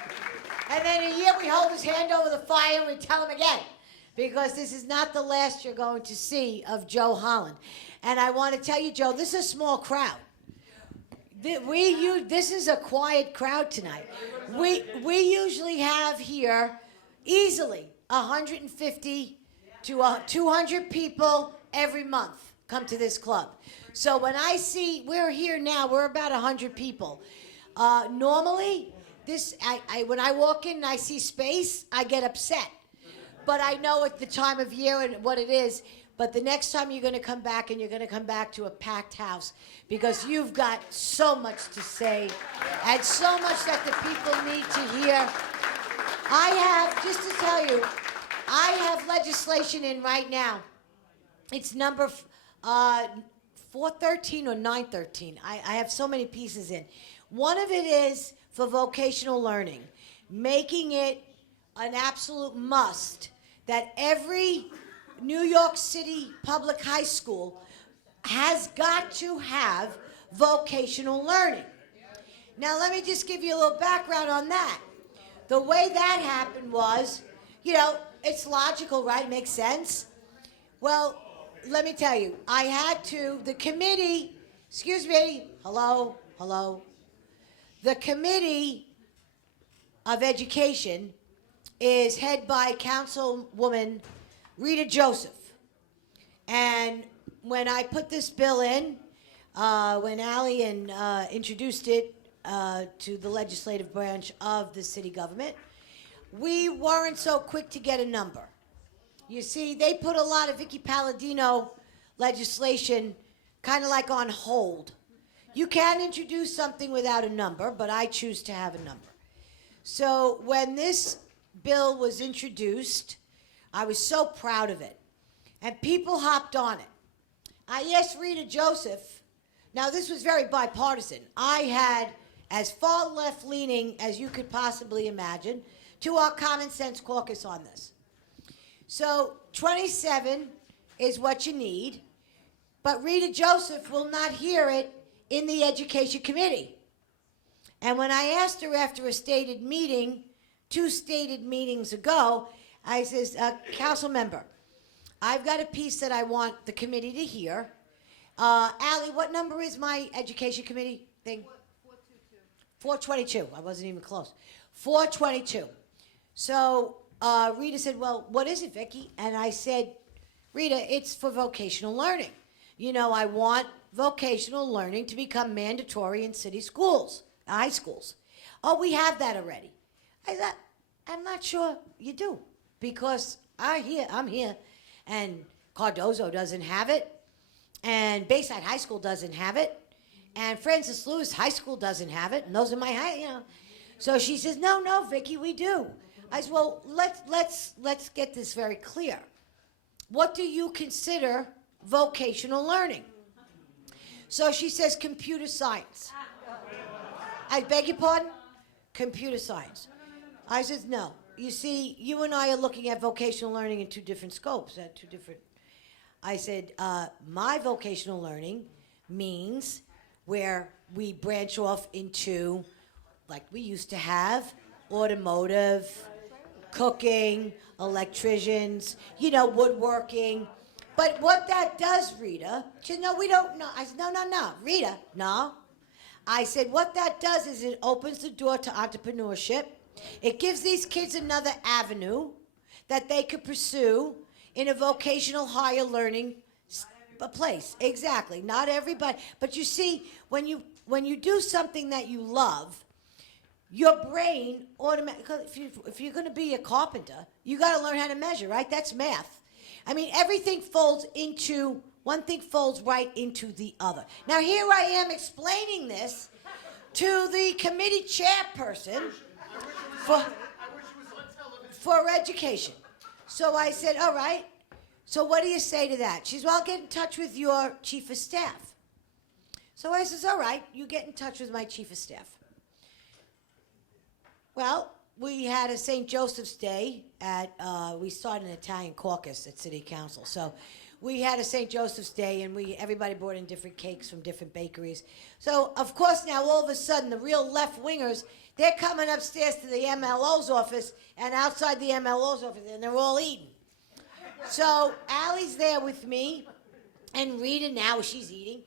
And then a year we hold his hand over the fire and we tell him again. Because this is not the last you're going to see of Joe Holland. And I want to tell you, Joe, this is a small crowd. This is a quiet crowd tonight. We usually have here easily 150 to 200 people every month come to this club. So when I see, we're here now, we're about 100 people. Normally, when I walk in and I see space, I get upset. But I know at the time of year and what it is. But the next time you're going to come back, and you're going to come back to a packed house, because you've got so much to say and so much that the people need to hear. I have, just to tell you, I have legislation in right now. It's number 413 or 913. I have so many pieces in. One of it is for vocational learning, making it an absolute must that every New York City public high school has got to have vocational learning. Now, let me just give you a little background on that. The way that happened was, you know, it's logical, right? It makes sense. Well, let me tell you, I had to, the committee, excuse me, hello. The Committee of Education is headed by Councilwoman Rita Joseph. And when I put this bill in, when Ally introduced it to the legislative branch of the city government, we weren't so quick to get a number. You see, they put a lot of Vicky Palladino legislation kind of like on hold. You can introduce something without a number, but I choose to have a number. So when this bill was introduced, I was so proud of it. And people hopped on it. I asked Rita Joseph, now this was very bipartisan. I had as far left-leaning as you could possibly imagine to our Common Sense Caucus on this. So 27 is what you need, but Rita Joseph will not hear it in the Education Committee. And when I asked her after a stated meeting, 2 stated meetings ago, I says, Council member, I've got a piece that I want the committee to hear. Ally, what number is my Education Committee thing? 422. I wasn't even close. 422. So Rita said, well, what is it, Vicki? And I said, Rita, it's for vocational learning. You know, I want vocational learning to become mandatory in city schools, high schools. Oh, we have that already. I thought, I'm not sure you do, because I'm here, and Cardozo doesn't have it, and Bayside High School doesn't have it, and Francis Lewis High School doesn't have it, and those are my high, you know. So she says, no, Vicki, we do. I said, well, let's get this very clear. What do you consider vocational learning? So she says computer science. I beg your pardon? Computer science. I said, no. You see, you and I are looking at vocational learning in 2 different scopes, at 2 different. I said, my vocational learning means where we branch off into, like we used to have, automotive, cooking, electricians, woodworking. But what that does, Rita, she said, no, we don't know. I said, no, Rita, no. I said, what that does is it opens the door to entrepreneurship. It gives these kids another avenue that they could pursue in a vocational higher learning place. Exactly. Not everybody. But you see, when you do something that you love, your brain automatically, if you're going to be a carpenter, you got to learn how to measure, right? That's math. I mean, everything folds into, one thing folds right into the other. Now, here I am explaining this to the committee chairperson for education. So I said, all right, so what do you say to that? She says, well, I'll get in touch with your chief of staff. So I says, all right, you get in touch with my chief of staff. Well, we had a St. Joseph's Day we started an Italian caucus at City Council. So we had a St. Joseph's Day, and everybody brought in different cakes from different bakeries. So, of course, now all of a sudden, the real left-wingers, they're coming upstairs to the MLO's office and outside the MLO's office, and they're all eating. So Allie's there with me, and Rita now, she's eating.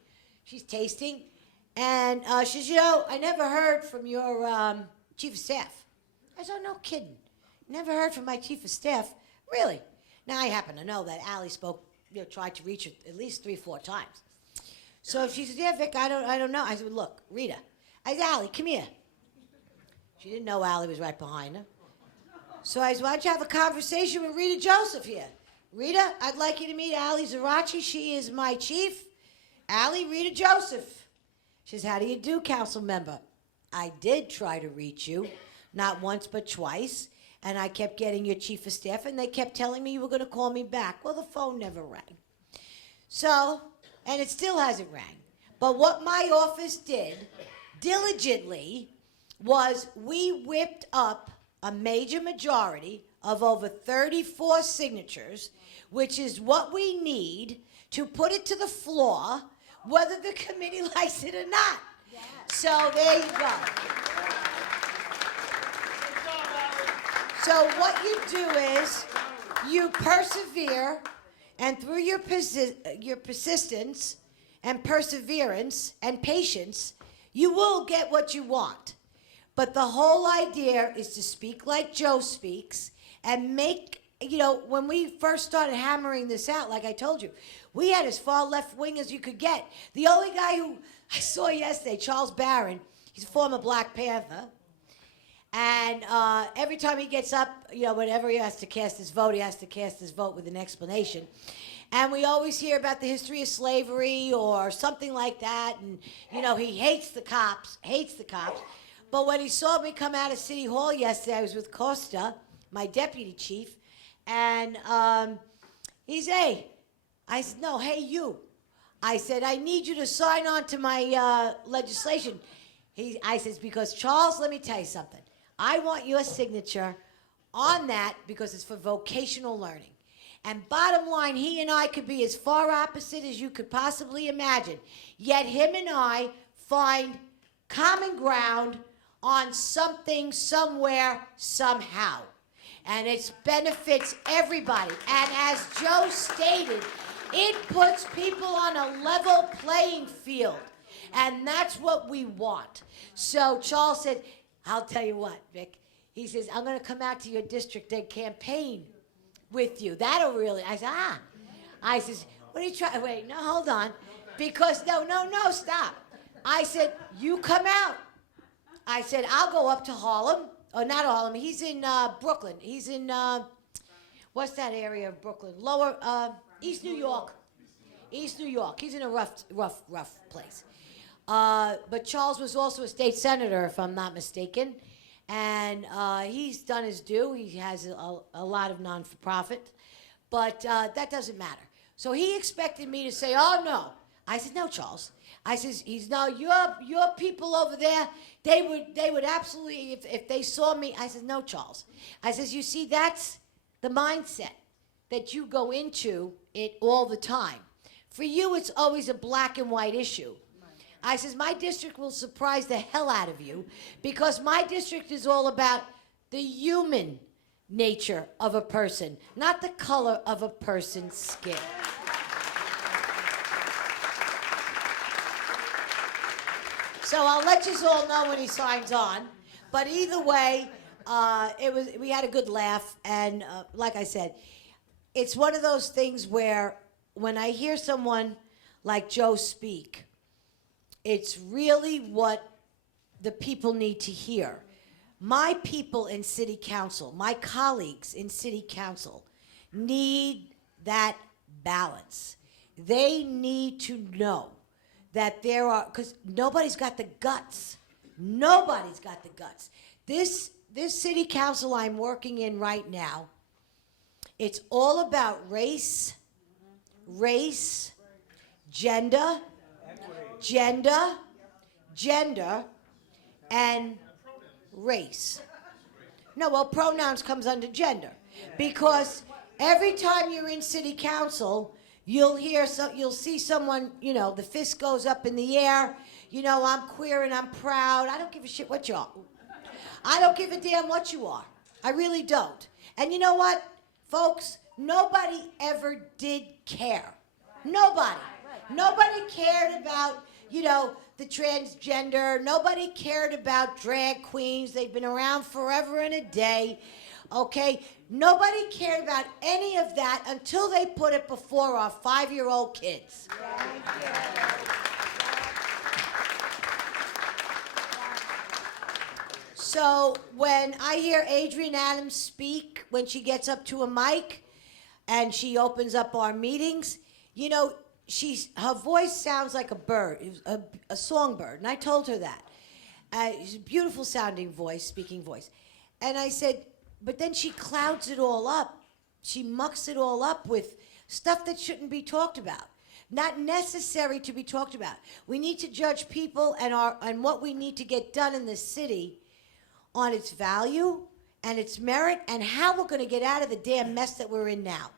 She's tasting. And she says, I never heard from your chief of staff. I said, no kidding. Never heard from my chief of staff. Really? Now, I happen to know that Allie tried to reach her at least 3-4 times. So she said, yeah, Vic, I don't know. I said, look, Rita. I said, Allie, come here. She didn't know Allie was right behind her. So I said, why don't you have a conversation with Rita Joseph here? Rita, I'd like you to meet Allie Zarachi. She is my chief. Allie, Rita Joseph. She says, how do you do, council member? I did try to reach you. Not once, but twice. And I kept getting your chief of staff, and they kept telling me you were going to call me back. Well, the phone never rang. So, and it still hasn't rang. But what my office did diligently was we whipped up a major majority of over 34 signatures, which is what we need to put it to the floor, whether the committee likes it or not. Yes. So there you go. So what you do is you persevere, and through your persistence and perseverance and patience, you will get what you want. But the whole idea is to speak like Joe speaks and make, when we first started hammering this out, like I told you, we had as far left wing as you could get. The only guy who I saw yesterday, Charles Barron, he's a former Black Panther. And every time he gets up, whenever he has to cast his vote, he has to cast his vote with an explanation. And we always hear about the history of slavery or something like that. And, he hates the cops. But when he saw me come out of City Hall yesterday, I was with Costa, my deputy chief. And he said, hey. I said, no, hey, you. I said, I need you to sign on to my legislation. I says, because, Charles, let me tell you something. I want your signature on that because it's for vocational learning. And bottom line, he and I could be as far opposite as you could possibly imagine. Yet him and I find common ground on something, somewhere, somehow. And it benefits everybody. And as Joe stated, it puts people on a level playing field. And that's what we want. So Charles said, I'll tell you what, Vic. He says, I'm going to come out to your district and campaign with you. That'll really, I said, I says, what are you trying, wait, no, hold on. Because, no, stop. I said, you come out. I said, I'll go up to Harlem. Oh, not Harlem. He's in Brooklyn. He's in, what's that area of Brooklyn? East New York. East New York. He's in a rough place. But Charles was also a state senator, if I'm not mistaken. And he's done his due. He has a lot of non-for-profit. But that doesn't matter. So he expected me to say, oh, no. I said, no, Charles. I says, your people over there, they would absolutely, if they saw me, I said, no, Charles. I says, you see, that's the mindset that you go into it all the time. For you, it's always a black and white issue. I says, my district will surprise the hell out of you because my district is all about the human nature of a person, not the color of a person's skin. So I'll let you all know when he signs on. But either way, we had a good laugh, and like I said, it's one of those things where when I hear someone like Joe speak, it's really what the people need to hear. My people in city council, my colleagues in city council, need that balance. They need to know that there are, because nobody's got the guts. Nobody's got the guts. This city council I'm working in right now, it's all about race, gender, and race. No, well, pronouns comes under gender. Because every time you're in city council, you'll see someone, the fist goes up in the air, I'm queer and I'm proud. I don't give a shit what you are. I don't give a damn what you are. I really don't. And you know what, folks? Nobody ever did care. Nobody. Nobody cared about, the transgender. Nobody cared about drag queens. They've been around forever and a day. Okay? Nobody cared about any of that until they put it before our 5-year-old kids. So when I hear Adrienne Adams speak, when she gets up to a mic and she opens up our meetings, her voice sounds like a bird, a songbird, and I told her that. She's a beautiful sounding voice, speaking voice. And I said, but then she clouds it all up. She mucks it all up with stuff that shouldn't be talked about, not necessary to be talked about. We need to judge people and what we need to get done in this city on its value and its merit and how we're going to get out of the damn mess that we're in now.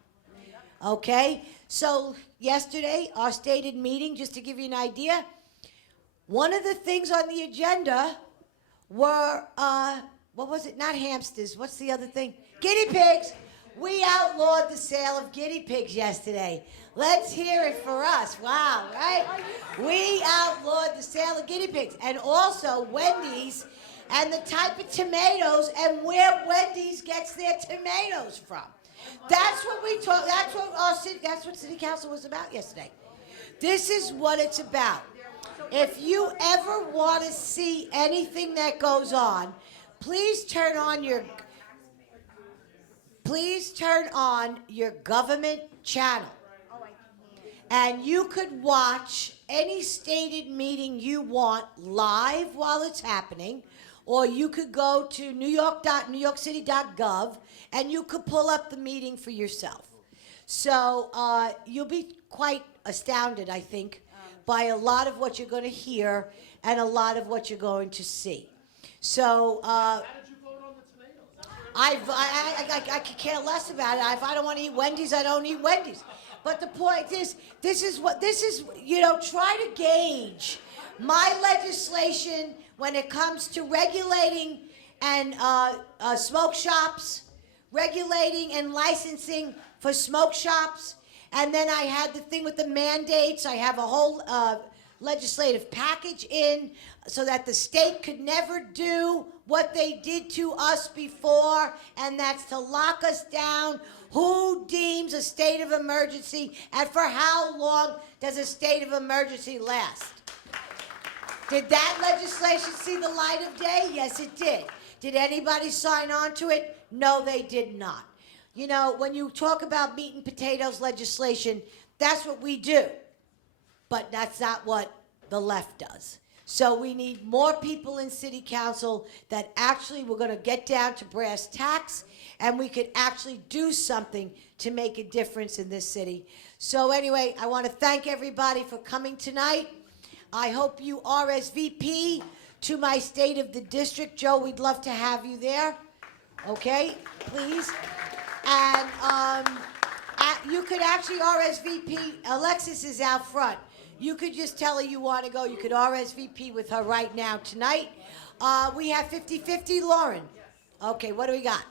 Okay? So yesterday, our stated meeting, just to give you an idea, one of the things on the agenda were, what was it? Not hamsters. What's the other thing? Guinea pigs. We outlawed the sale of guinea pigs yesterday. Let's hear it for us. Wow, right? We outlawed the sale of guinea pigs. And also Wendy's and the type of tomatoes and where Wendy's gets their tomatoes from. That's what we talk. That's what city council was about yesterday. This is what it's about. If you ever want to see anything that goes on, please turn on your government channel. And you could watch any stated meeting you want live while it's happening, or you could go to newyorkcity.gov and you could pull up the meeting for yourself. So you'll be quite astounded, I think, by a lot of what you're going to hear and a lot of what you're going to see. So How did you vote on the tomatoes? I could care less about it. If I don't want to eat Wendy's, I don't eat Wendy's. But the point is, try to gauge my legislation when it comes to regulating and smoke shops, regulating and licensing for smoke shops. And then I had the thing with the mandates. I have a whole legislative package in so that the state could never do what they did to us before, and that's to lock us down. Who deems a state of emergency, and for how long does a state of emergency last? Did that legislation see the light of day? Yes, it did. Did anybody sign on to it? No, they did not. When you talk about meat and potatoes legislation, that's what we do. But that's not what the left does. So we need more people in city council that actually we're going to get down to brass tacks, and we could actually do something to make a difference in this city. So anyway, I want to thank everybody for coming tonight. I hope you RSVP to my State of the District. Joe, we'd love to have you there. Okay, please. And you could actually RSVP. Alexis is out front. You could just tell her you want to go. You could RSVP with her right now tonight. We have 50-50, Lauren. Okay, what do we got?